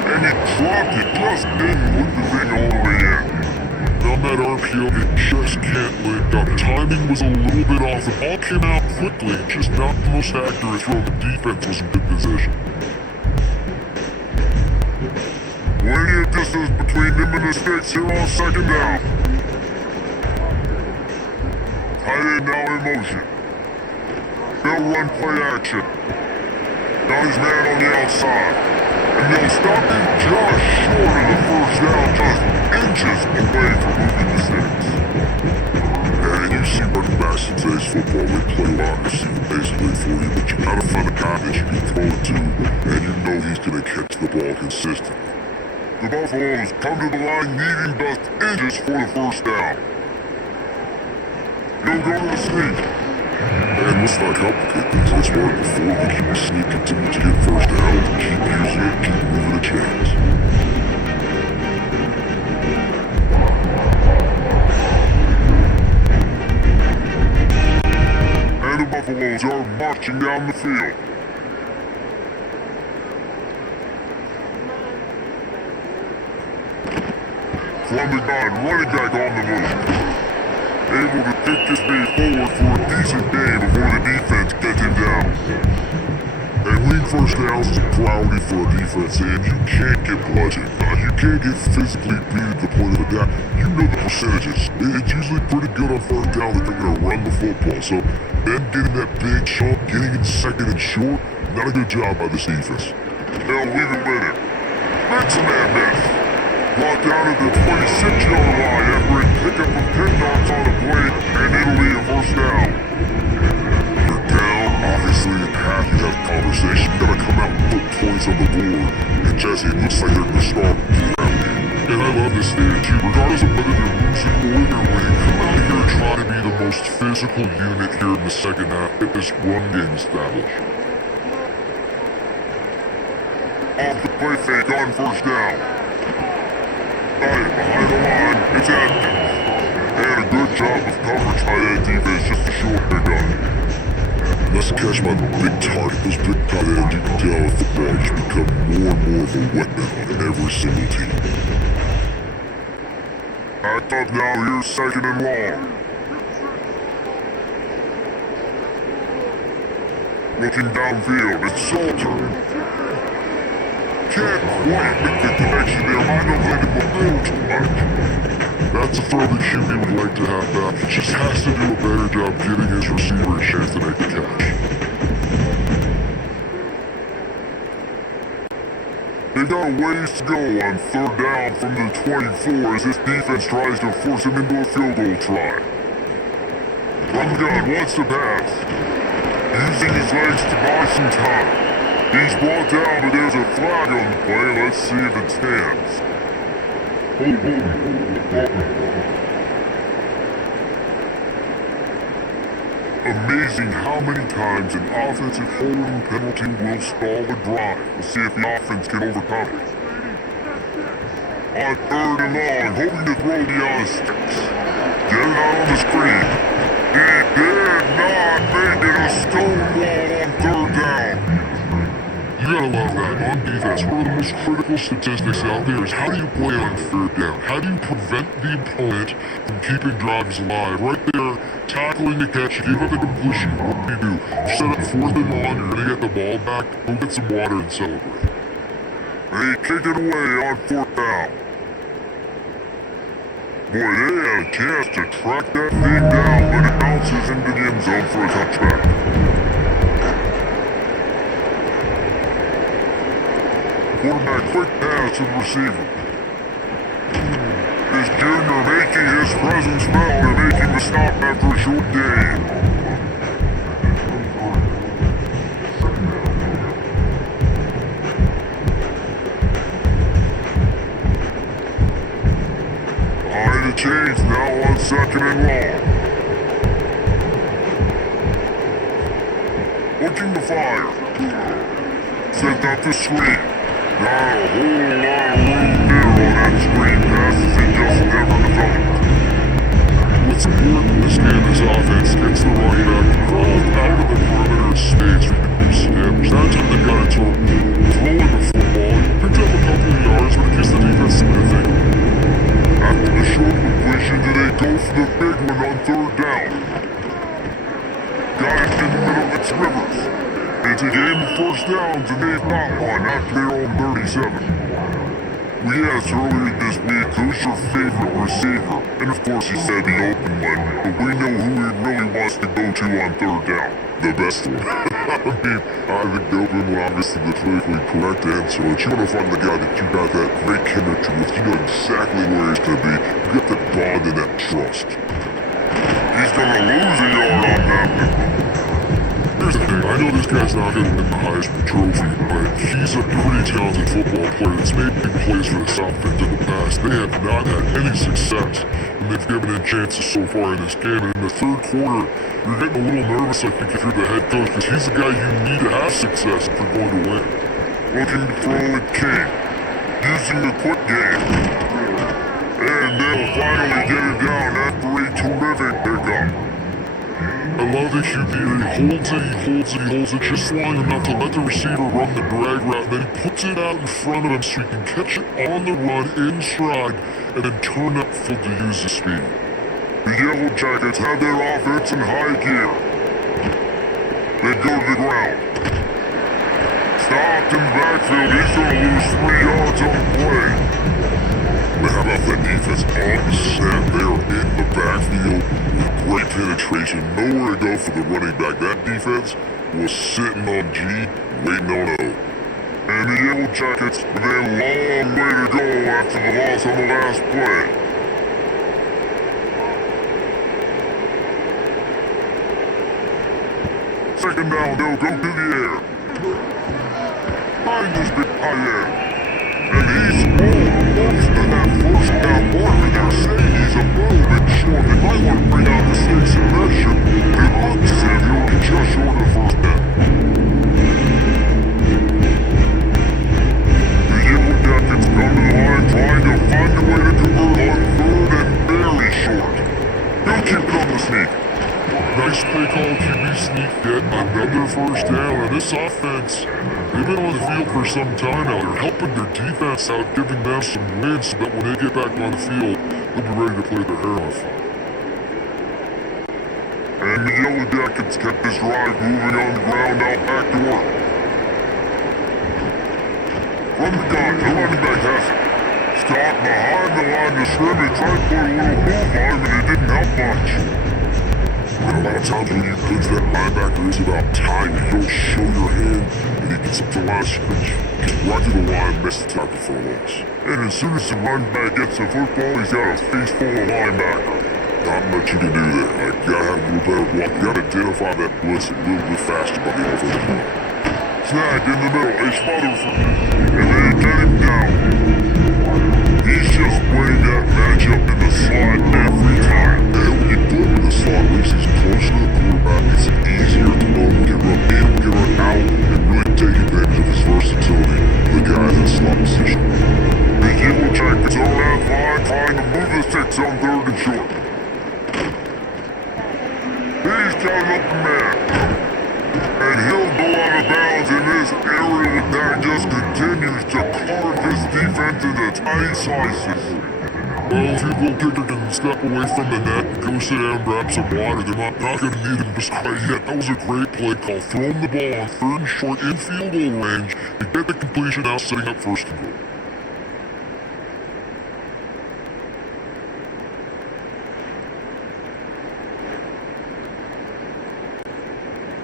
And he dropped it, just didn't put the thing all the way in. On that RPO, it just can't link up. Timing was a little bit off. The ball came out quickly, just not the most accurate throw. The defense was in good position. Plenty of distance between them and the sticks here on 2nd down. Tight end now in motion. They'll run play action. Got his man on the outside. And they'll stop him just short of the first down, just inches away from moving the sticks. And you see running backs in today's football, they play wide receiver basically for you, but you gotta find a guy that you can throw it to, and you know he's gonna catch the ball consistently. The Buffaloes come to the line needing just inches for the first down. He'll go to the sneak. And let's not complicate things. Let's work before we keep the sneak, continue to get first down, keep using it, keep moving the chains. And the Buffaloes are marching down the field. From the gun, running back on the move. Able to pick this thing forward for a decent game before the defense gets him down. And winning first downs is a priority for a defense, and you can't get bludgeoned. You can't get physically beat at the point of attack. You know the percentages. It's usually pretty good on first down that they're going to run the football. So them getting that big chunk, getting it 2nd and short, not a good job by this defense. They'll leave it with him. Makes a man miss. Brought down at the 26-yard line after a pickup of 10 yards on the play, and it'll be a first down. You're down, obviously, in half. You have conversation. You gotta come out and put points on the board. And Jesse, it looks like they're gonna start the round game. And I love this stage. Regardless of whether they're losing or they're winning, come out here and try to be the most physical unit here in the second half. Get this run game established. Off the play fake on first down. Got it behind the line. It's Atkins. And a good job of coverage by that defense just to short pickup. Nice catch by the big target. Those big tight ends, you can tell if the ball just become more and more of a weapon on every single team. Back up now, here's 2nd and long. Looking downfield, it's Salter. Can't quite make the connection there. Might not let him go too much. That's a throw that QB would like to have back. He just has to do a better job giving his receiver a chance to make the catch. They got a ways to go on 3rd down from the 24 as this defense tries to force him into a field goal try. From the gun, wants to pass. Using his legs to buy some time. He's brought down, but there's a flag on the play. Let's see if it stands. Amazing how many times an offensive holding penalty will stall a drive. Let's see if the offense can overcome it. On 3rd and long, hoping to throw beyond the sticks. Get it out on the screen. He did not make it a stone wall on 3rd down. gotta love that. On defense, one of the most critical statistics out there is how do you play on third down? How do you prevent the opponent from keeping drives alive? Right there, tackling the catch, give up the completion. What do you do? You set up 4th and on, you're gonna get the ball back, go get some water and celebrate. They kick it away on 4th down. Boy, they had a chance to track that thing down, but it bounces into the end zone for a touchback. Quarterback quick pass to the receiver. Is Junior making his presence felt and making the stop after a short gain? Behind the chains now on 2nd and long. Looking to fire. Sent out the screen. Not a whole lot of room there on that screen. Passes it just never developed. What's important in this game is offense gets the running back crawled out of the perimeter space we can do snaps. That's when they got it to throwing the football. He picked up a couple of yards, but it gives the defense something to think about. After the short completion, do they go for the big one on 3rd down? Got it in the middle, it's Rivers. It's a game of 1st downs and they've got one after their own 37. We asked earlier this week who's your favorite receiver, and of course he said the open one, but we know who he really wants to go to on 3rd down. The best one. I think the open one obviously the politically correct answer, but you want to find the guy that you got that great chemistry with, you know exactly where he's going to be, you got that bond and that trust. He's going to lose a yard on that one. Here's the thing, I know this guy's not going to win the Heisman Trophy, but he's a pretty talented football player that's made big plays for this offense in the past. They have not had any success, and they've given him chances so far in this game. And in the 3rd quarter, you're getting a little nervous, I think, if you're the head coach, because he's the guy you need to have success if you're going to win. Looking to throw it King, using the quick game. And they'll finally get it down after a terrific pickup. I love the QB. He holds it just long enough to let the receiver run the drag route, then he puts it out in front of him so he can catch it on the run in stride and then turn upfield to use the speed. The Yellow Jackets have their offense in high gear. They go to the ground. Stopped in the backfield. He's going to lose 3 yards on the play. But how about that defense on the snap there in the backfield with great penetration, nowhere to go for the running back. That defense was sitting on G, waiting on O. And the Yellow Jackets with a long way to go after the loss on the last play. Second down, they'll go to the air. Find this big Payet. And he's almost to that 1st down mark, and they're saying he's a little bit short. They might want to bring out the stakes and measure. It looks as if he'll be just short of the 1st down. The Yellow Jackets come to the line trying to find a way to convert on 3rd and very short. They'll keep it on the sneak. Nice play call, QB sneak, get another 1st down, and this offense, they've been on the field for some time now. They're helping their defense out, giving them some wins so that when they get back on the field, they'll be ready to play their hair off. And the Yellow Jackets kept this drive moving on the ground out back to work. From the gun, the running back has it. Stopped behind the line of scrimmage, tried to put a little move on him, and it didn't help much. And a lot of times when you put that linebacker, it's about time. You don't show your hand, and he gets up to the line of scrimmage, gets right to the line, misses the tackle for a loss. And as soon as the running back gets the football, he's got a face full of linebacker. Not much you can do there. Like, you gotta have a little better block. You gotta identify that blitz a little bit faster by the offensive line. Snagged in the middle, a smother for him, and they get him down. He's just playing that matchup in the slot every time. And when you put him in the slot, because he's closer to the quarterback, it's easier to know who can run in, who can run out, and really take advantage of his versatility for the guys in slot position. The Yellow Jackets are at line trying to move the sticks on 3rd and short. He's got an open man. And he'll go out of bounds in this area with that just continues to carve this defense into tiny slices. Well, if your goal kicker can step away from the net, go sit down, grab some water, they're not going to need him just quite yet. That was a great play call. Throw him the ball on third and short in field goal range to get the completion, now setting up first and goal.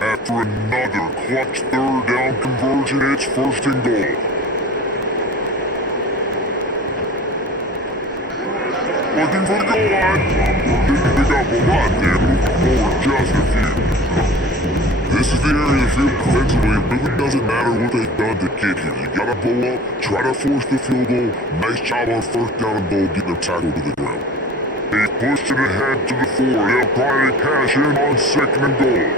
After another clutch third down conversion, it's first and goal. Looking for the goal line. Didn't pick up a lot there, moving forward just a few. This is the area of the field defensively. It really doesn't matter what they've done to get here. You gotta blow up, try to force the field goal. Nice job on first down and goal, getting them tackled to the ground. He's pushed it ahead to the 4. They'll probably cash in on second and goal.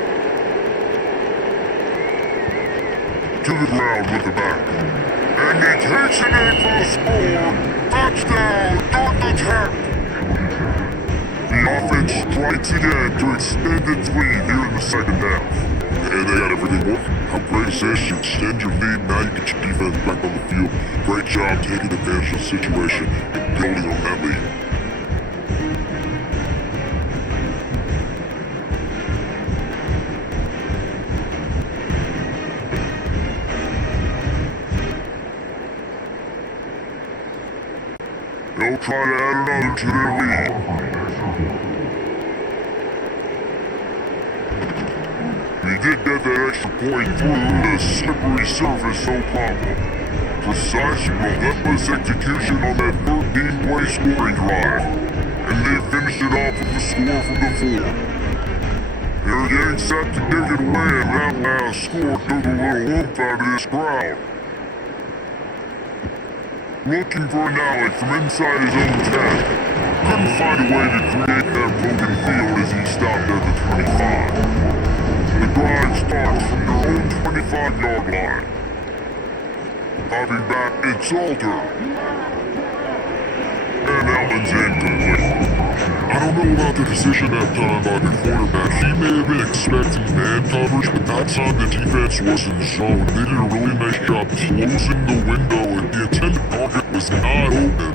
To the ground with the back. And he takes it in for the score. Touchdown, Dartmouth Tech. The offense strikes again to extend its lead here in the second half. And they got everything working. How great is this? You extend your lead, now you get your defense back on the field. Great job taking advantage of the situation and building on that lead. They'll try to add another to their lead. He did get that extra point through the slippery surface, no problem. Precise, relentless execution on that 13-play scoring drive. And they finished it off with the score from the 4. They're getting set to dig it away, and that last score took a little whoop out of this crowd. Looking for an alley from inside his own 10. Couldn't find a way to create that broken field as he stopped at the 25. The drive starts from their own 25-yard line. Hopping back, it's Salter. And Allen's incomplete. I don't know about the decision that time by the quarterback. He may have been expecting man coverage, but that time the defense was in zone. They did a really nice job closing the window, and the intended target was not open.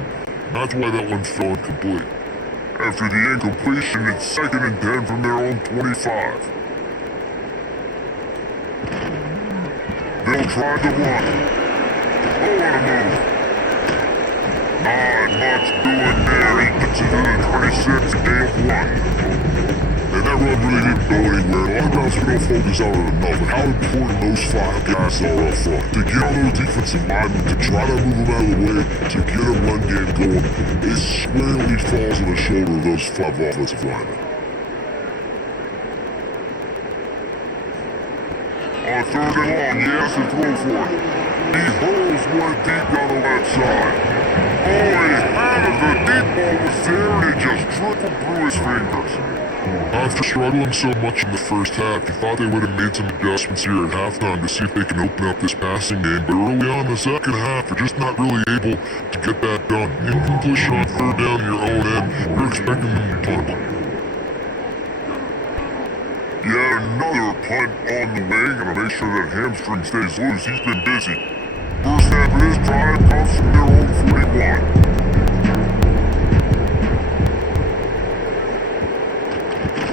That's why that one fell incomplete. After the incompletion, it's second and 10 from their own 25. They'll try to run. Oh, what a move. Not much doing there. He gets it to the 26, game 1. And that run really didn't go anywhere. A lot of times we don't focus on it enough, but how important those 5 guys are up front. To get on those defensive linemen, to try to move them out of the way, to get a run game going, it squarely falls on the shoulder of those 5 offensive linemen. On third and long, he has to throw for it. He hurls one deep down the left side. Oh, he had it. The deep ball was there and it just trickled through his fingers. After struggling so much in the first half, you thought they would have made some adjustments here at halftime to see if they can open up this passing game, but early on in the second half, they're just not really able to get that done. Incompletion on third down in your own end, you're expecting them to punt it. Yet another punt on the wing, and to make sure that hamstring stays loose, he's been busy. First half of this drive comes from their own 41.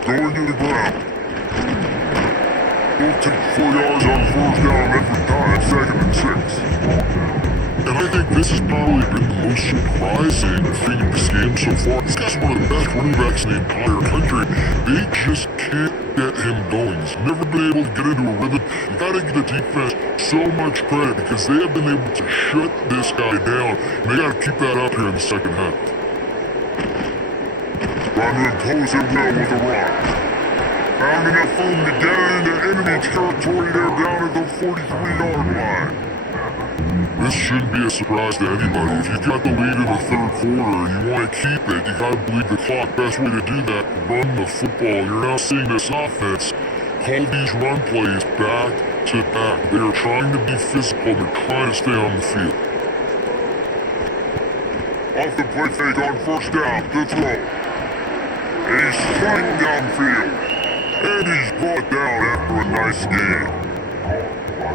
Going to the ground. They'll take 4 yards on first down every time, second and 6. And I think this has probably been the most surprising thing in this game so far. This guy's one of the best running backs in the entire country. They just can't get him going. He's never been able to get into a rhythm. You gotta give the defense so much credit because they have been able to shut this guy down. And they gotta keep that up here in the second half. Trying to impose him well with a rock. Found enough room to get into enemy territory there down at the 43-yard line. This shouldn't be a surprise to anybody. If you got the lead in the third quarter, you want to keep it, you gotta bleed the clock. Best way to do that, run the football. You're now seeing this offense call these run plays back to back. They are trying to be physical, they're trying to stay on the field. Off the play fake on first down, to throw. And he's strike downfield. And he's brought down after a nice game.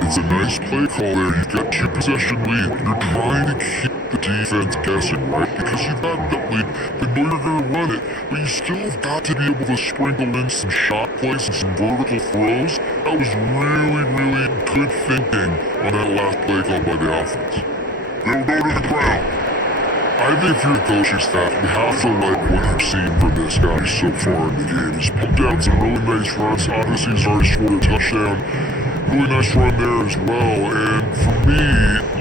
It's a nice play call there. You've got 2-possession lead. You're trying to keep the defense guessing, right? Because you've got that lead. They know you're going to run it, but you still have got to be able to sprinkle in some shot plays and some vertical throws. That was really, really good thinking on that last play call by the offense. They'll go to the ground. I think if you're the coaching staff, you have to like what you've seen from this guy so far in the game. He's pumped out some really nice runs. Obviously, he's already scored a touchdown. Really nice run there as well. And for me,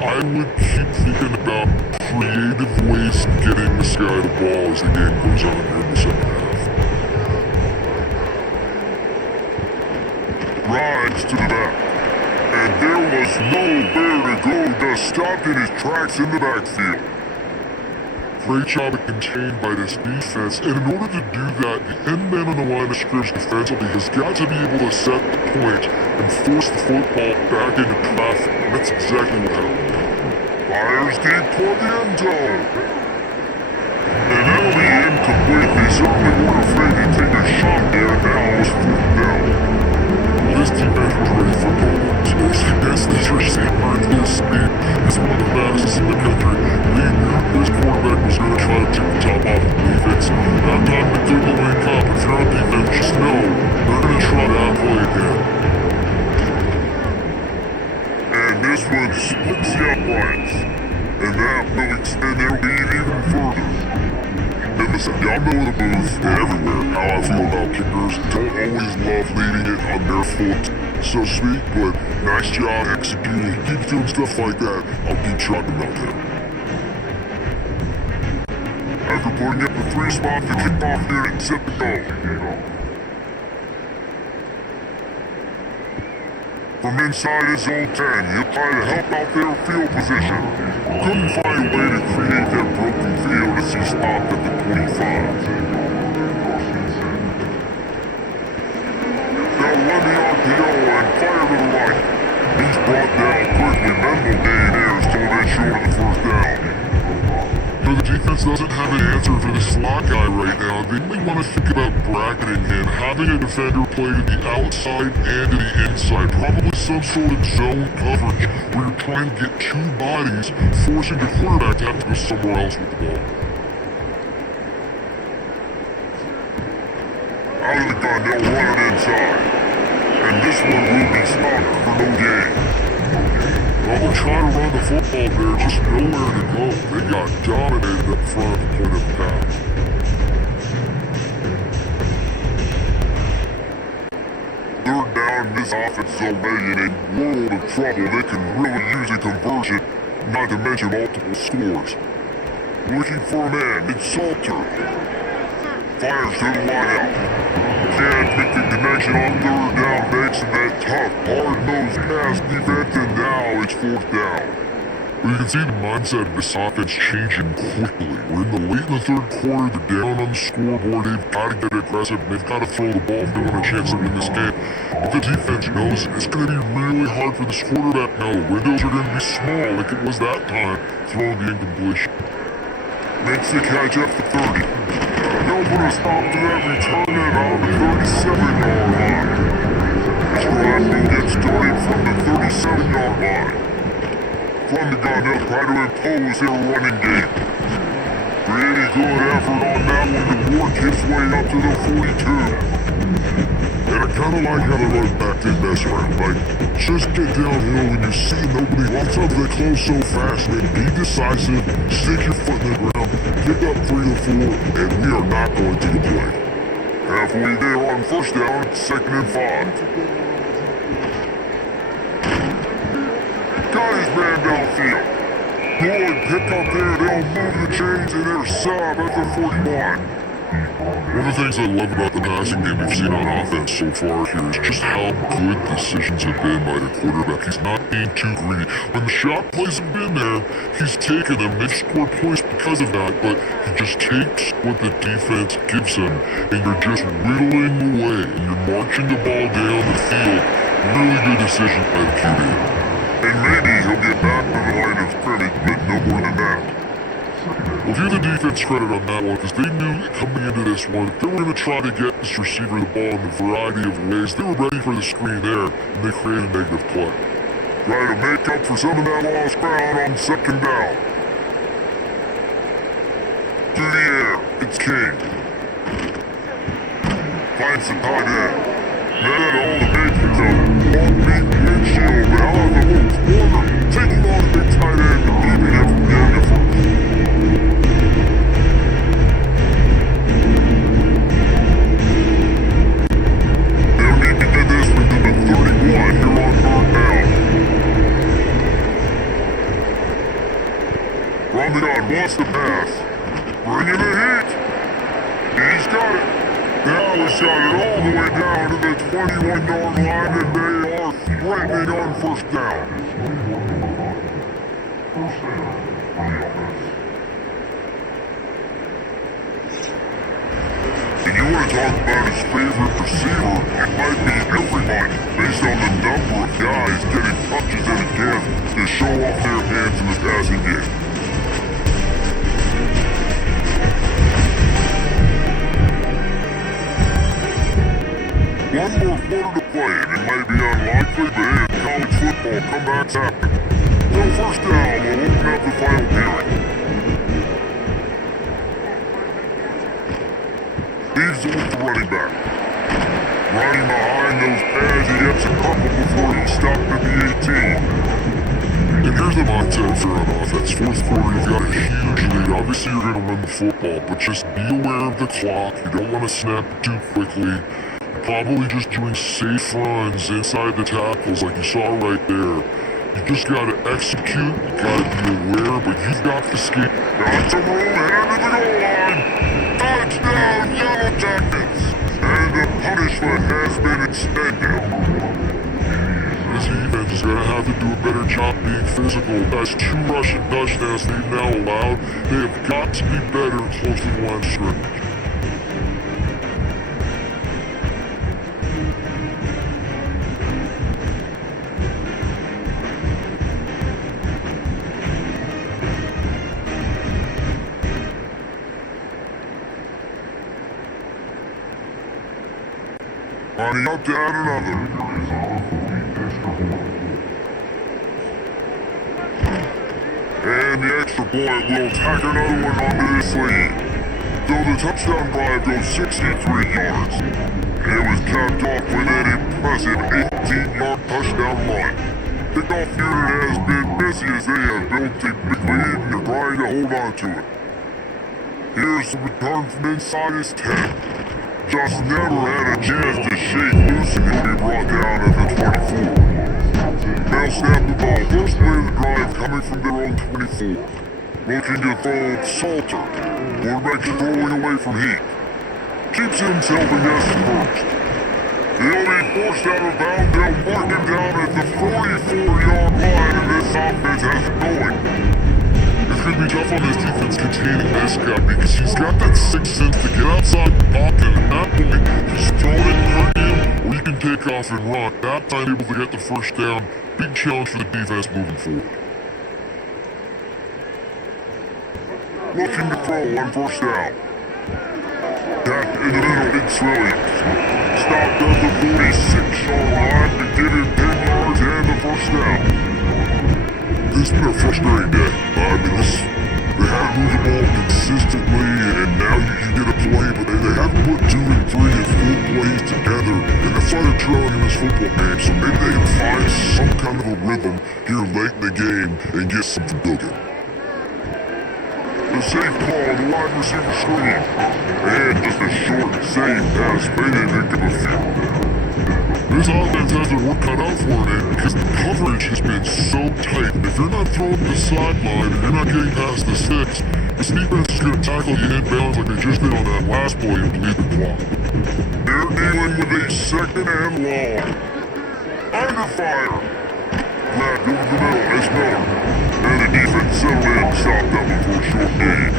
I would keep thinking about creative ways of getting this guy the ball as the game goes on here in the second half. Rides to the back. And there was nowhere to go. Just stopped in his tracks in the backfield. Great job of contained by this defense, and in order to do that, the end man on the line of scrimmage defensively has got to be able to set the point and force the football back into traffic. And that's exactly what happened. Fires deep toward the end zone. And that'll be incomplete. They certainly weren't afraid to take a shot there. Now it's 4th down. Well, this defense was ready for goal. Against this receiver at full speed, he's one of the fastest in the country. This quarterback was going to try to take the top off the defense. Not time to do the wing up. If you're on defense, just know they're going to try that play again. And this one splits the uprights. And that will extend their lead even further. And listen, y'all know in the booth and everywhere how I feel about kickers. Don't always love leading it on their foot, so to speak, but nice job executing. Keep doing stuff like that. I'll keep trotting out there. After putting up the 3 spot, the kickoff unit set to go. From inside his own 10, he'll try to help out their field position. Couldn't find a way to create that broken field as he stopped at the 25. They'll run the RPO and fire to the right. He's brought down quickly. Mental gain here is still in short of the 1st down. The defense doesn't have an answer for the slot guy right now. They really want to think about bracketing him, having a defender play to the outside and to the inside. Probably some sort of zone coverage where you're trying to get 2 bodies, forcing the quarterback to have to go somewhere else with the ball. Out of the gun, they'll run it inside. And this one will be stopped for no gain. Well, they're trying to run the football there, just nowhere to go. They got dominated up front at the point of attack. Third down, this offense is already in a world of trouble. They can really use a conversion, not to mention multiple scores. Looking for a man, it's Salter. Fires to the wideout. Can't make the connection on 3rd down, makes that tough, hard-nosed pass defense, and now it's 4th down. Well, you can see the mindset of this offense changing quickly. We're in the late in the 3rd quarter, they're down on the scoreboard, they've got to get aggressive, they've got to throw the ball if they want a chance to win this game. But the defense knows it's going to be really hard for this quarterback now. The windows are going to be small like it was that time, throwing the incompletion. Makes the catch up to 30. They'll put a stop to that return at about the 37-yard line. This drive will get started from the 37-yard line. From the gun, they'll try to impose their running game. Pretty good effort on that one to work his way up to the 42. And I kind of like how the running back did mess around. Like, just get downhill when you see nobody. A lot of times they close so fast, man. Be decisive, stick your foot in the ground, pick up 3 or 4, and we are not going to complain. Halfway there on 1st down, 2nd and 5. Got his man downfield. Good pick up there. They'll move the chains and they're sub at the 41. One of the things I love about the passing game we've seen on offense so far here is just how good decisions have been by the quarterback. He's not being too greedy. When the shot plays have been there, he's taken them. They've scored points because of that, but he just takes what the defense gives him, and you're just whittling away, and you're marching the ball down the field. Really good decision by the QB. And maybe he'll get back to the line of scrimmage, but no more than that. Well, give the defense credit on that one, because they knew coming into this one, they were going to try to get this receiver the ball in a variety of ways. They were ready for the screen there, and they created a negative play. Try to make up for some of that lost ground on second down. Through the air, it's King. Finds the tight end. Now that all the makings of one-beat windshield, but out of the whole corner, taking on the big tight end and keeping him from getting it first. They'll need to get this one to the 31 here on third down. From the gun, wants the pass. Bringing the heat. He's got it. Now he's got it all the way down to the 21-yard line, and they are threatening on first down. And you want to talk about his favorite receiver, it might be everybody, based on the number of guys getting touches and again to show off their hands in the passing game. One more quarter to play, and it may be unlikely, but in college football, comebacks happen. So first down will open up the final period. Leaves it with the running back. Running behind those pads, he gets a couple before he's stopped at the 18. And here's the mindset for an offense. Fourth quarter, you've got a huge lead. Obviously, you're going to win the football, but just be aware of the clock. You don't want to snap it too quickly. Probably just doing safe runs inside the tackles like you saw right there. You just gotta execute, you gotta be aware, but you've got the skate. Got to roll ahead to the goal line. Touchdown, Yellow Jackets! And the punishment has been extended. This defense is gonna have to do a better job being physical. That's 2 rushing touchdowns they've now allowed. They have got to be better close to the line of scrimmage. Lining up to add another. And the extra point will tack another one onto this lead. Though the touchdown drive goes 63 yards, it was capped off with an impressive 18-yard touchdown run. Kickoff unit has been busy as they have built a big lead and they're trying to hold on to it. Here's the return from inside his 10. Just never had a chance to shake loose and he'll be brought down at the 24. They'll snap the ball. First play of the drive coming from their own 24. Looking to throw Salter. Quarterback's throwing away from Heat. Keeps himself in this first. He'll be forced out of bounds. They'll mark him down at the 44-yard line, and this offense has it going. It's going to be tough on this defense containing this guy because he's got that sixth sense to get outside the pocket, and at that point, he's throwing it and hurting him, or you can take off and run. That time, able to get the first down. Big challenge for the defense moving forward. Looking to throw on first down. Back in the middle, it's Williams. Stopped at the 46-yard line to give him 10 yards and the first down. This has been a frustrating day. They had to move the ball consistently, and now you get a play, but they haven't put 2 and 3 and 4 plays together, and that's why they're trailing in this football game. So maybe they can find some kind of a rhythm here late in the game and get something cooking. The safe ball, the wide receiver screen, and just a short, safe pass, maybe they give a few. This offense has their work cut out for it because the coverage has been so tight. And if you're not throwing the sideline and you're not getting past the 6, this defense is going to tackle you inbounds like they just did on that last play and bleed the clock. They're dealing with a second and long. Under fire. Flat over the middle, it's Miller. And the defense settled in and stopped them before a short gain.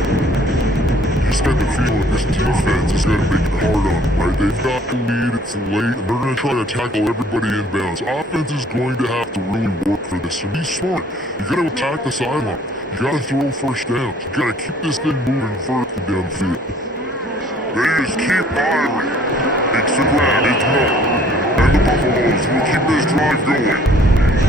You just got the feeling this defense is going to make it hard on them, right? They've got the lead, it's late, and they're going to try to tackle everybody inbounds. Offense is going to have to really work for this, and be smart. You got to attack the sideline. You got to throw first downs. You got to keep this thing moving further down the field. They just keep firing. It's the grab, it's Miller. And the Buffaloes will keep this drive going.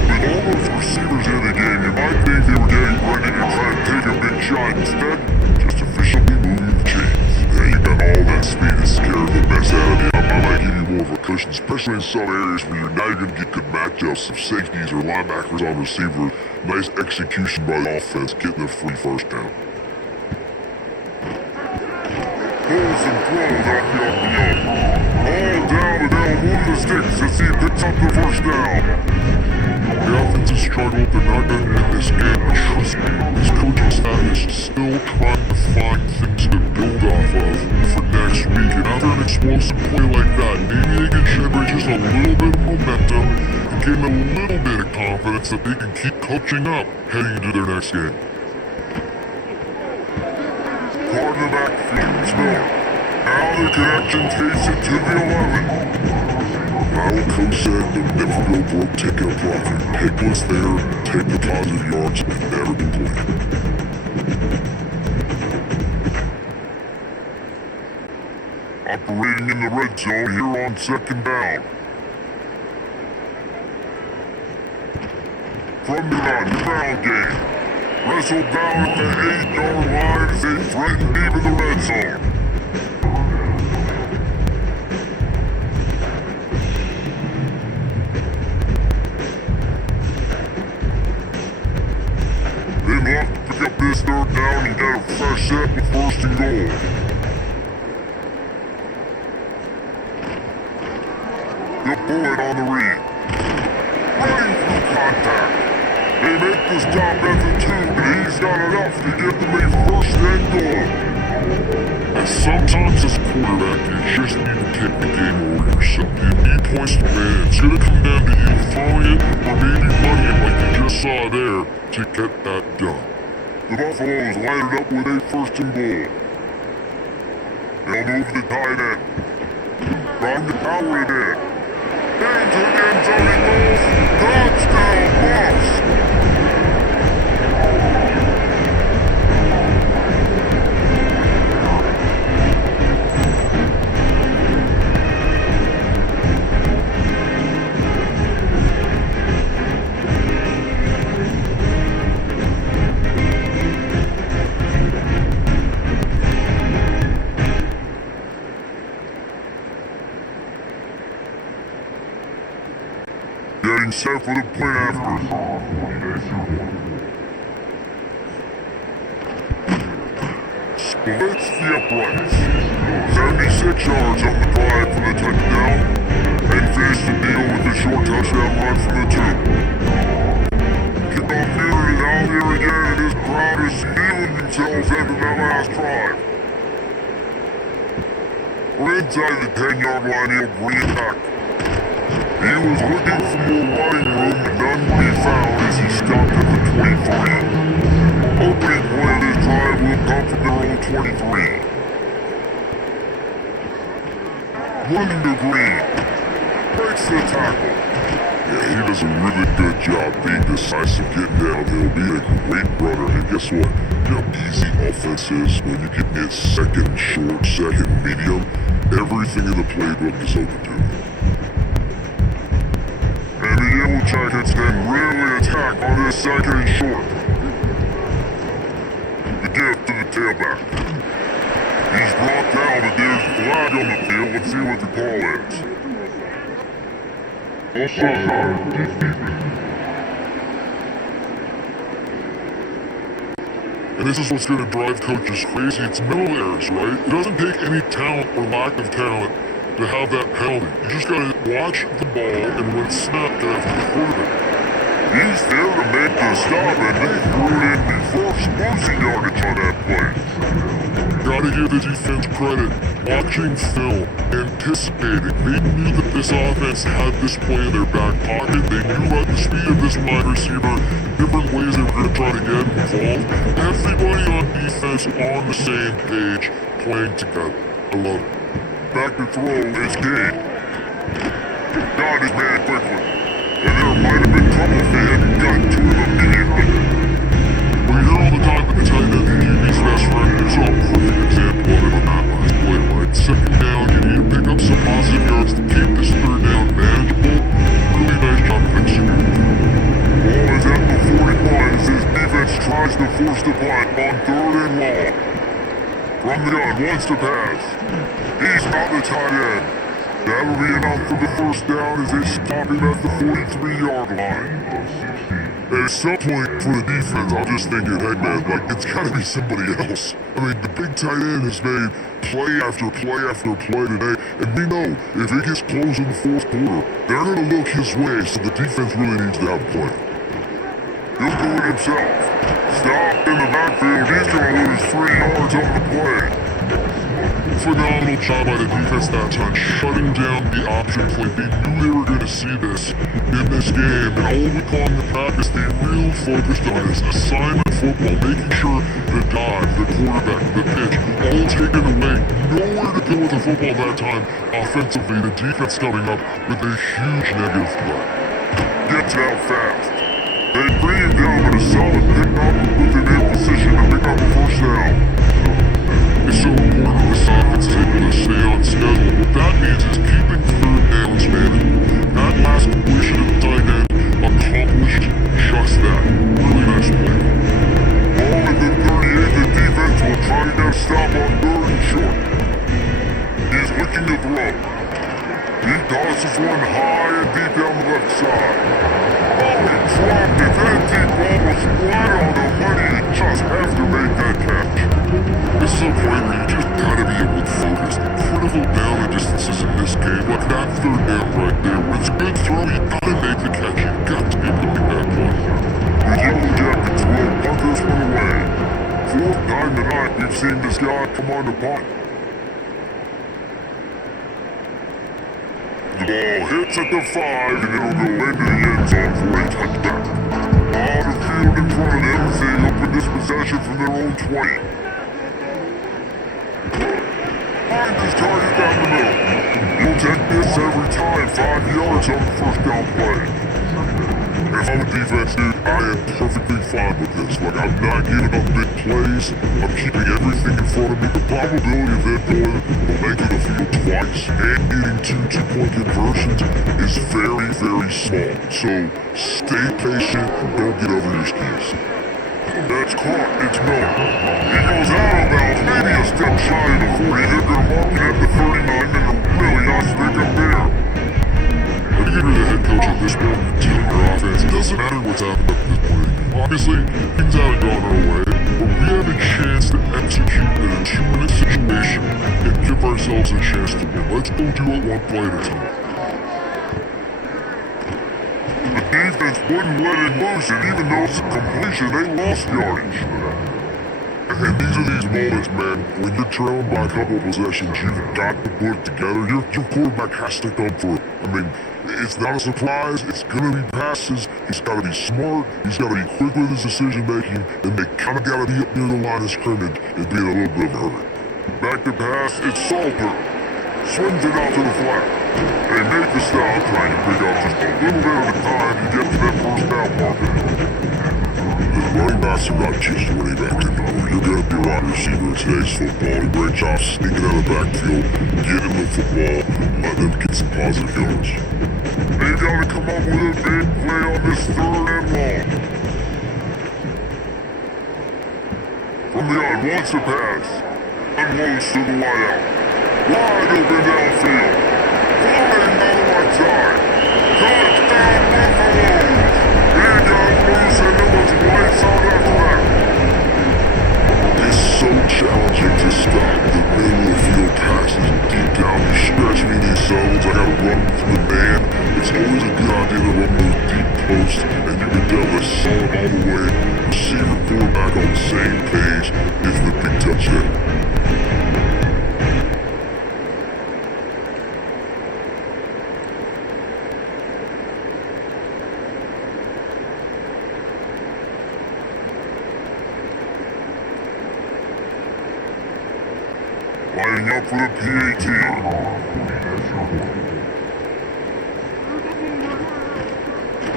With all those receivers in the game, you might think they were getting ready to try and take a big shot. Instead, just efficiently moving the chains. Yeah, you got all that speed to scare the mess out of you. I might give you more of a cushion, especially in some areas where you're not going to get good matchups of safeties or linebackers on receiver. Nice execution by the offense, getting a free first down. Pulls and throws off the up the up. All down and they'll move the sticks as he picks up the first down. The offense has struggled, they're not going to win this game, but trust me, this coaching staff is still trying to find things to build off of for next week. And after an explosive play like that, maybe they can generate just a little bit of momentum and gain a little bit of confidence that they can keep coaching up heading into their next game. Card in the backfield, Miller. Now the connection takes it to the 11. Our coach said the never go broke, take a profit. Take what's there, take the positive yards, and never complain. Operating in the red zone here on second down. From the gun, the ground game. Wrestled down at the 8-yard line as they threaten deep in the red zone. They have to pick up this third down and get a fresh set with first and goal. The bullet on the read. Running through contact. They make the stop at the 2, but he's got enough to give them a first and goal. And sometimes as a quarterback, you just need to take the game over yourself. You need points to win. It's going to come down to you throwing it or maybe running it like you just saw there to get that done. The Buffaloes lined up with a first and goal. They'll move the tight end. Trying to power it in. Into the end zone he goes. Touchdown, Buffs! Getting set for the play after. Splits the uprights. 76 yards on the drive for the touchdown. And finish the deal with a short touchdown run from the 2. Kickoff muted it out here again, and his crowd is feeling themselves after that last drive. We're inside the 10-yard line, he'll bring it back. He was looking for more running room, but none to be found as he stopped at the 23. Opening play of this drive will come from their own 23. Running to Green. Breaks the tackle. Yeah, he does a really good job being decisive, getting downhill, being a great runner. And guess what? You know how easy offense is when you can get second short, second medium. Everything in the playbook is open to him. And the Yellow Jackets can really attack on this second and short. The gift to the tailback. He's brought down, but there's a flag on the field. Let's see what the call is. Offside. And this is what's going to drive coaches crazy. It's mental errors, right? It doesn't take any talent or lack of talent to have that penalty. You just gotta watch the ball and when it's snapped after the quarterback. He's there to make the stop, and they threw it in before losing yardage on that play. Gotta give the defense credit. Watching film, anticipating. They knew that this offense had this play in their back pocket. They knew about the speed of this wide receiver, different ways they were gonna try to get involved. Everybody on defense on the same page, playing together. I love it. Back to throw is Gay. Got his man quickly. And there might have been trouble if they hadn't gotten to him immediately. We hear all the time that the tight end the QB's best friend. There's a perfect example of it on that last play, right? Second down, you need to pick up some positive yards to keep this third down manageable. Really nice job executing. on 3rd and long. From the gun, wants to pass. He's got the tight end. That'll be enough for the first down as they stop him at the 43-yard line. At some point for the defense, I'm just thinking, hey man, like, it's gotta be somebody else. I mean, the big tight end has made play after play after play today, and we know if it gets close in the fourth quarter, they're gonna look his way, so the defense really needs to have a play. He'll do it himself. Stop in the backfield, he's gonna lose 3 yards on the play. Phenomenal job by the defense that time, shutting down the option play. They knew they were going to see this in this game, and all week long in practice, they really focused on is assignment football, making sure the dive, the quarterback, the pitch, all taken away. Nowhere to go with the football that time. Offensively, the defense coming up with a huge negative play. Gets out fast. They bring him down with a solid pickup with an in position to pick up the first down. It's so important this offense is able to stay on schedule. What that means is keeping 3rd downs manageable. That last completion of the tight end accomplished just that. Really nice play. Ball at the 38, the defense will try to get a stop on 3rd and short. He's looking to throw. He tosses one high and deep down the left side. Oh, he dropped it. That deep ball was right on the money. He just have to make that catch. This is a point where you just gotta be able to focus. The critical down and distances in this game, like that 3rd down right there, when it's a good throw, you gotta make the catch. You got to be able to make that play. The Yellow Jackets will punt this one away. 4th time tonight, we've seen this guy come on the punt. The ball hits at the 5, and it'll go into the end zone for a touchdown. Out of field in front of them as they open this possession from their own 20. Find this target down the middle. You'll take this every time, 5 yards on the first down play. If I'm a defense dude, I am perfectly fine with this. Like, I'm not giving up big plays. I'm keeping everything in front of me. The probability of them going the length of the field twice and getting 2 two-point conversions is very, very small. So stay patient. Don't get over your skis. That's caught. It's Miller. He goes out of bounds, maybe a step shy of the 40. They're going to mark it at the 39 and a really nice pickup there. When you get rid of the head coach at this point, dealing your offense, it doesn't matter what's happened up to this point. Obviously, things haven't gone our way, but we have a chance to execute in a 2-minute situation and give ourselves a chance to win. Let's go do it one play at a time. The defense wouldn't let it loose, and even though it's a completion, they lost yardage. And these are these moments, man, when you're trailing by a couple of possessions, you've got to put it together. Your quarterback has to come through. I mean, it's not a surprise. It's going to be passes. He's got to be smart. He's got to be quick with his decision making, and they kind of got to be up near the line of scrimmage and be in a little bit of a hurry. Back to pass, it's Salter. Swings it out to the flat. They make the stop, trying to pick up just a little bit at a time to get to that first down marker. The running backs are not just running back anymore. You're going to be a wide receiver in today's football. A great job sneaking out of the backfield, getting the football, let them get some positive yards. They've got to come up with a big play on this 3rd and long. From the line, wants to pass. Unloads to the wideout. Wide open downfield. Flying out of my time. Touchdown Buffalo! He got loose and it was lights out after that. It's so challenging to stop the middle of field passes deep down. You stretch me in these zones. I gotta run through the man. It's always a good idea to run those deep posts, and you can tell they're solid all the way. Receiver, quarterback on the same page. It's the big touchdown. Lining up for the PAT.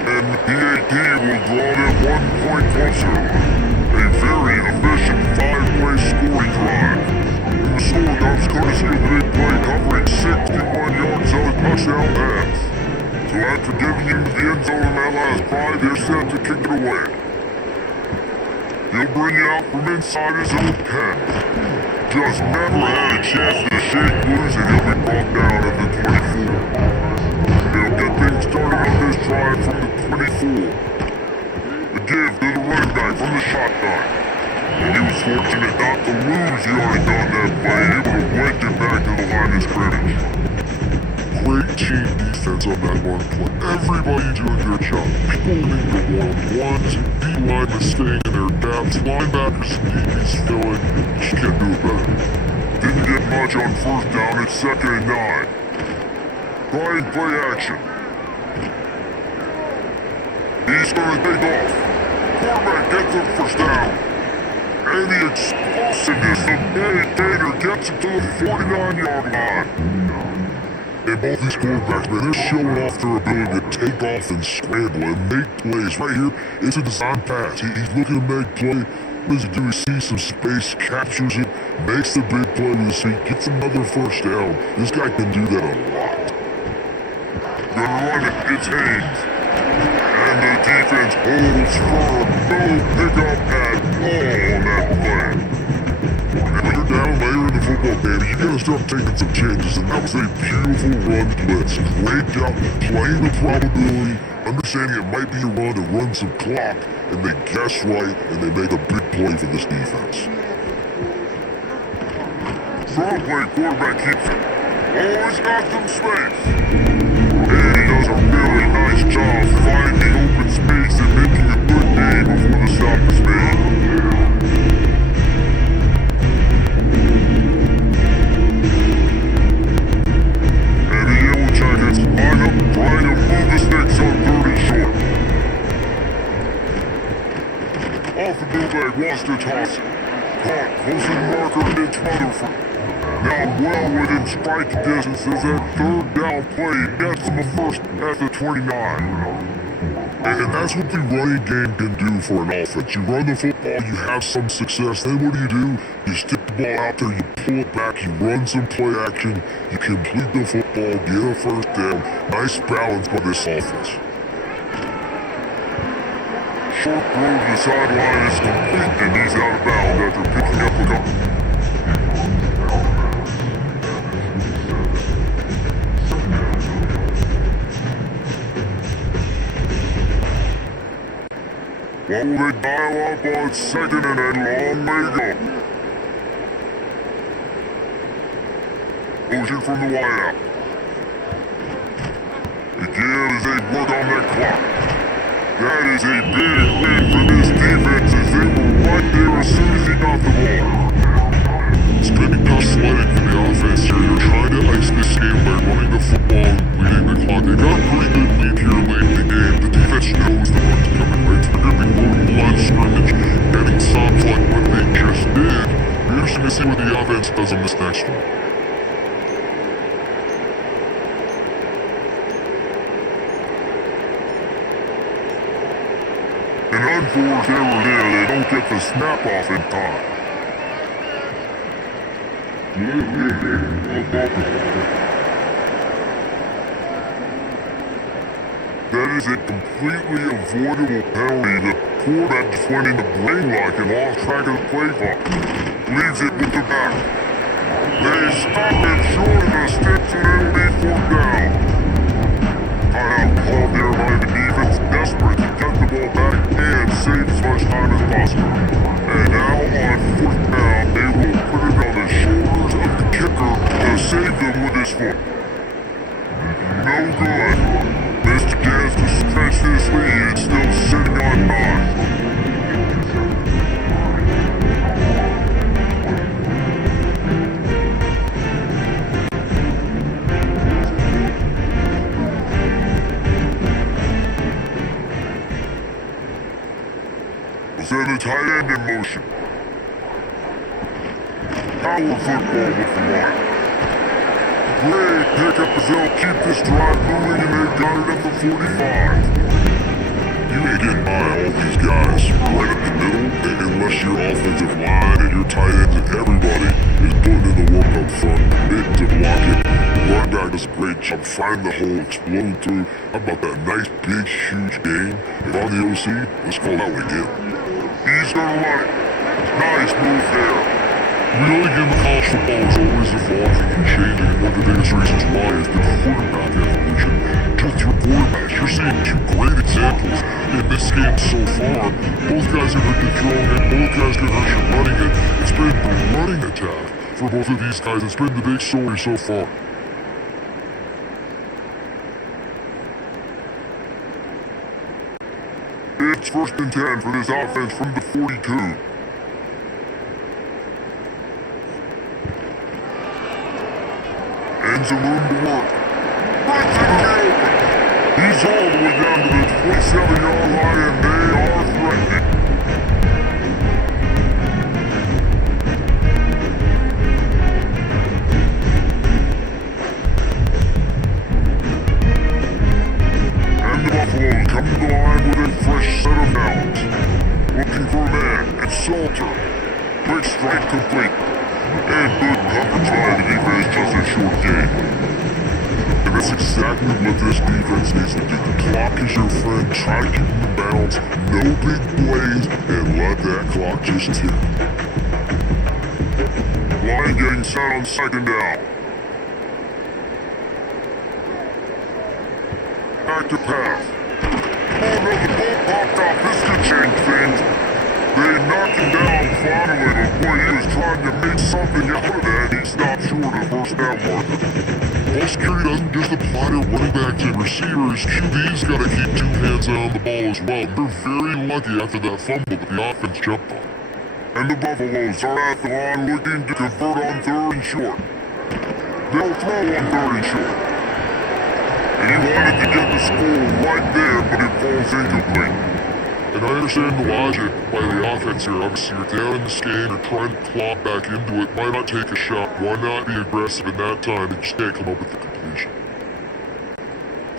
And the PAT will draw them 1 point closer. A very efficient 5-play scoring drive. It was scored comes courtesy of the big play covering 61 yards on a touchdown pass. So after getting into the end zone in that last drive, they're set to kick it away. He'll bring you out from inside his own pen. Just never had a chance to shake loose and he'll be brought down at the 24. He'll get things started on this drive from the 24. The give to the running back from the shotgun. And he was fortunate not to lose yardage on that play, able to wedge it back to the line of scrimmage. Great team defense on that one play. Everybody doing their job. People winning the one-on-ones, D-linemen staying in their gaps, linebackers and DBs filling. You can't do it better. Didn't get much on first down, it's 2nd and 9. Trying play action. He's gonna take off. Quarterback gets the first down. And the explosiveness of Barry Gator gets it to the 49-yard line. And both these quarterbacks, man, they're showing off their ability to take off and scramble and make plays. Right here, it's a design pass. He's looking to make play. What does he do? He sees some space, captures it, makes the big play with his feet, gets another first down. This guy can do that a lot. Gonna run it, it's Haynes. And the defense holds firm. No pickup at all on that play. And when you're down later in the football game, you gotta start taking some chances. And that was a beautiful run blitz. Great job playing the probability, understanding it might be a run to run some clock, and they guess right, and they make a big play for this defense. Strong play, quarterback keeps it. Always got some space. And he does a really nice job finding open space and making a good game before the stop is made. And the Yellow Jackets line up trying to move the sticks on 3rd and short. Off the bootleg, wants to toss it. Caught, closing marker, it's Rutherford. Now well within strike distance as that 3rd down play gets him a first at the 29. And that's what the running game can do for an offense. You run the football, you have some success, then what do? You stick the ball out there, you pull it back, you run some play action, you complete the football, get a first down. Nice balance by this offense. Short throw to the sideline is complete and he's out of bounds after picking up a couple. What will they dial up on 2nd and then long may go? Motion from the wideout. The give as they work on that clock. That is a big win for this defense as they were right there as soon as he got the ball. It's going to be tough sledding for the offense here. You're trying to ice this game by running the football and bleeding the clock. They got a pretty good lead here late in the game. The defense knows the run's coming, right? They're going to be moving the line of scrimmage, getting stops like what they just did. Be interesting to see what the offense does in this next one. An unforced error there, they don't get the snap off in time. That is a completely avoidable penalty. The quarterback just went into brain lock and lost track of the play clock. Leaves it with the back. They stop him short of the sticks and it'll be 4th down. Timeout called there by the defense, desperate to get the ball back and save as much time as possible. And now on 4th down, they will put it on the shoulders of the kicker to save them with his foot. No good. Missed chance to stretch this lead, it's still sitting on 9. Send the tight end in motion. Power football with the line. Great pickup as they'll keep this drive moving and they've got it at the 45. You ain't getting by all these guys right up the middle unless your offensive line and your tight ends and everybody is putting in the work up front, committing to block it. The running back does a great job finding the hole, exploding through. How about that nice, big, huge game? If I'm the OC, let's call that one again. He's gonna run it. Nice move there. The early game of college football is always evolving and changing, and one of the biggest reasons why is the quarterback evolution. Just through quarterbacks, you're seeing two great examples in this game so far. Both guys are good at throwing it, both guys can hurt you running it. It's been the running attack for both of these guys. It's been the big story so far. It's 1st and 10 for this offense from the 42. Ends a room to work. Right to the open. He's all the way down to the 27-yard line, and they are threatening. And the Buffaloes come to the line with a fresh set of downs. Looking for a man, it's Salter. Quick strike complete. And good coverage by the defense, just a short gain. And that's exactly what this defense needs to do. The clock is your friend. Try to keep them in bounds. No big plays, and let that clock just tick. Line getting set on 2nd down. Back to pass. Oh no, the ball popped off. This could change things. They knocked him down finally, but boy, he was trying to make something out of that. He stopped short of 1st down marker. Ball security doesn't just apply to running backs and receivers. QB's got to keep 2 hands on the ball as well. They're very lucky after that fumble that the offense jumped on. And the Buffaloes are at the line looking to convert on 3rd and short. They'll throw on 3rd and short. And he wanted to get the score right there, but it falls incomplete. And I understand the logic by the offense here. Obviously, you're down in this game, you're trying to claw back into it. Why not take a shot? Why not be aggressive in that time and just can't come up with the completion?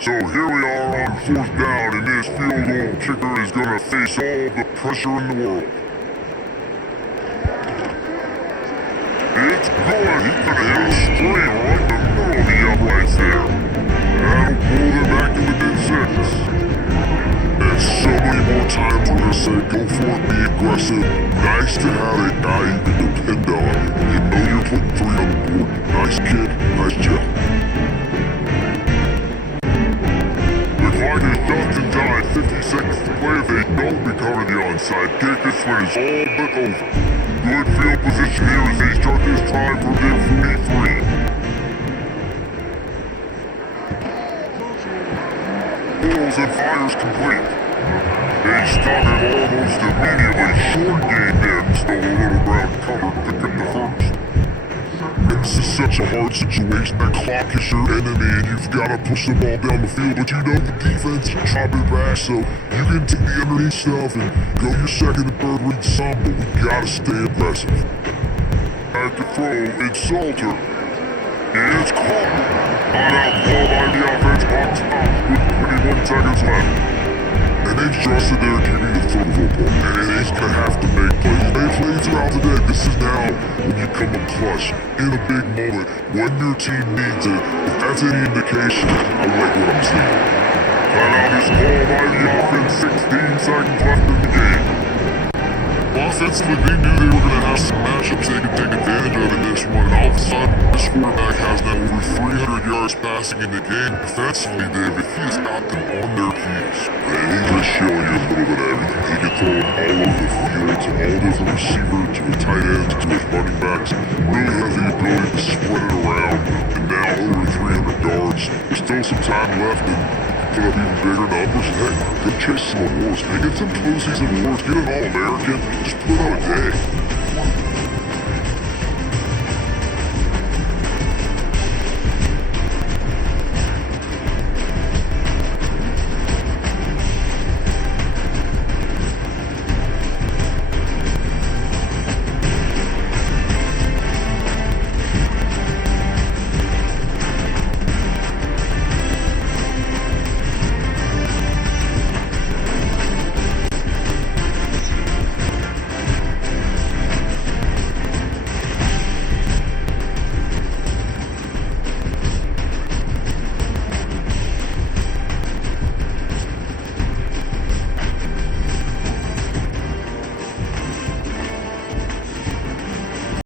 So here we are on 4th down, and this field goal kicker is going to face all the pressure in the world. It's good. He's going to hit a straight right in the middle of the uprights there. That'll pull them back to within 6. And so many more times we're going to say, go for it, be aggressive. Nice to have a guy you can depend on. You know you're putting 3 on the board. Nice kid, nice job. The clock is just in time, 50 seconds to play. If they don't recover the onside kick, this one is all but over. Good field position here as they start this drive from their 43. Pulls and fires complete. They stop him almost immediately. Short gain there. Still a little ground cover. Pick up the 1st. This is such a hard situation. That clock is your enemy and you've got to push the ball down the field. But you know the defense is dropping back, so you can take the underneath stuff and go your 2nd and 3rd read some, but we got to stay aggressive. Back to throw. It's Salter. It's caught. On out ball by the offense on top with 21 seconds left. And they've trusted their QB to throw the football. And he's going to have to make plays. They played throughout the day. This is now when you come up clutch in a big moment when your team needs it. If that's any indication, I like what I'm seeing. Timeout is called by the offense. 16 seconds left in the game. Offensively, they knew they were going to have some matchups they could take advantage of in this one. And all of a sudden, this quarterback has now over 300 yards passing in the game. Defensively, David, he has got them on their heels. And he's going to show you a little bit of everything. He can throw it all over the field to all different receivers, to the tight ends, to his running backs. Really has the ability to spread it around. And now over 300 yards. There's still some time left, and put up even bigger numbers. Hey, go chase some awards. They get some postseason awards. Get an All-American. Just put on a day.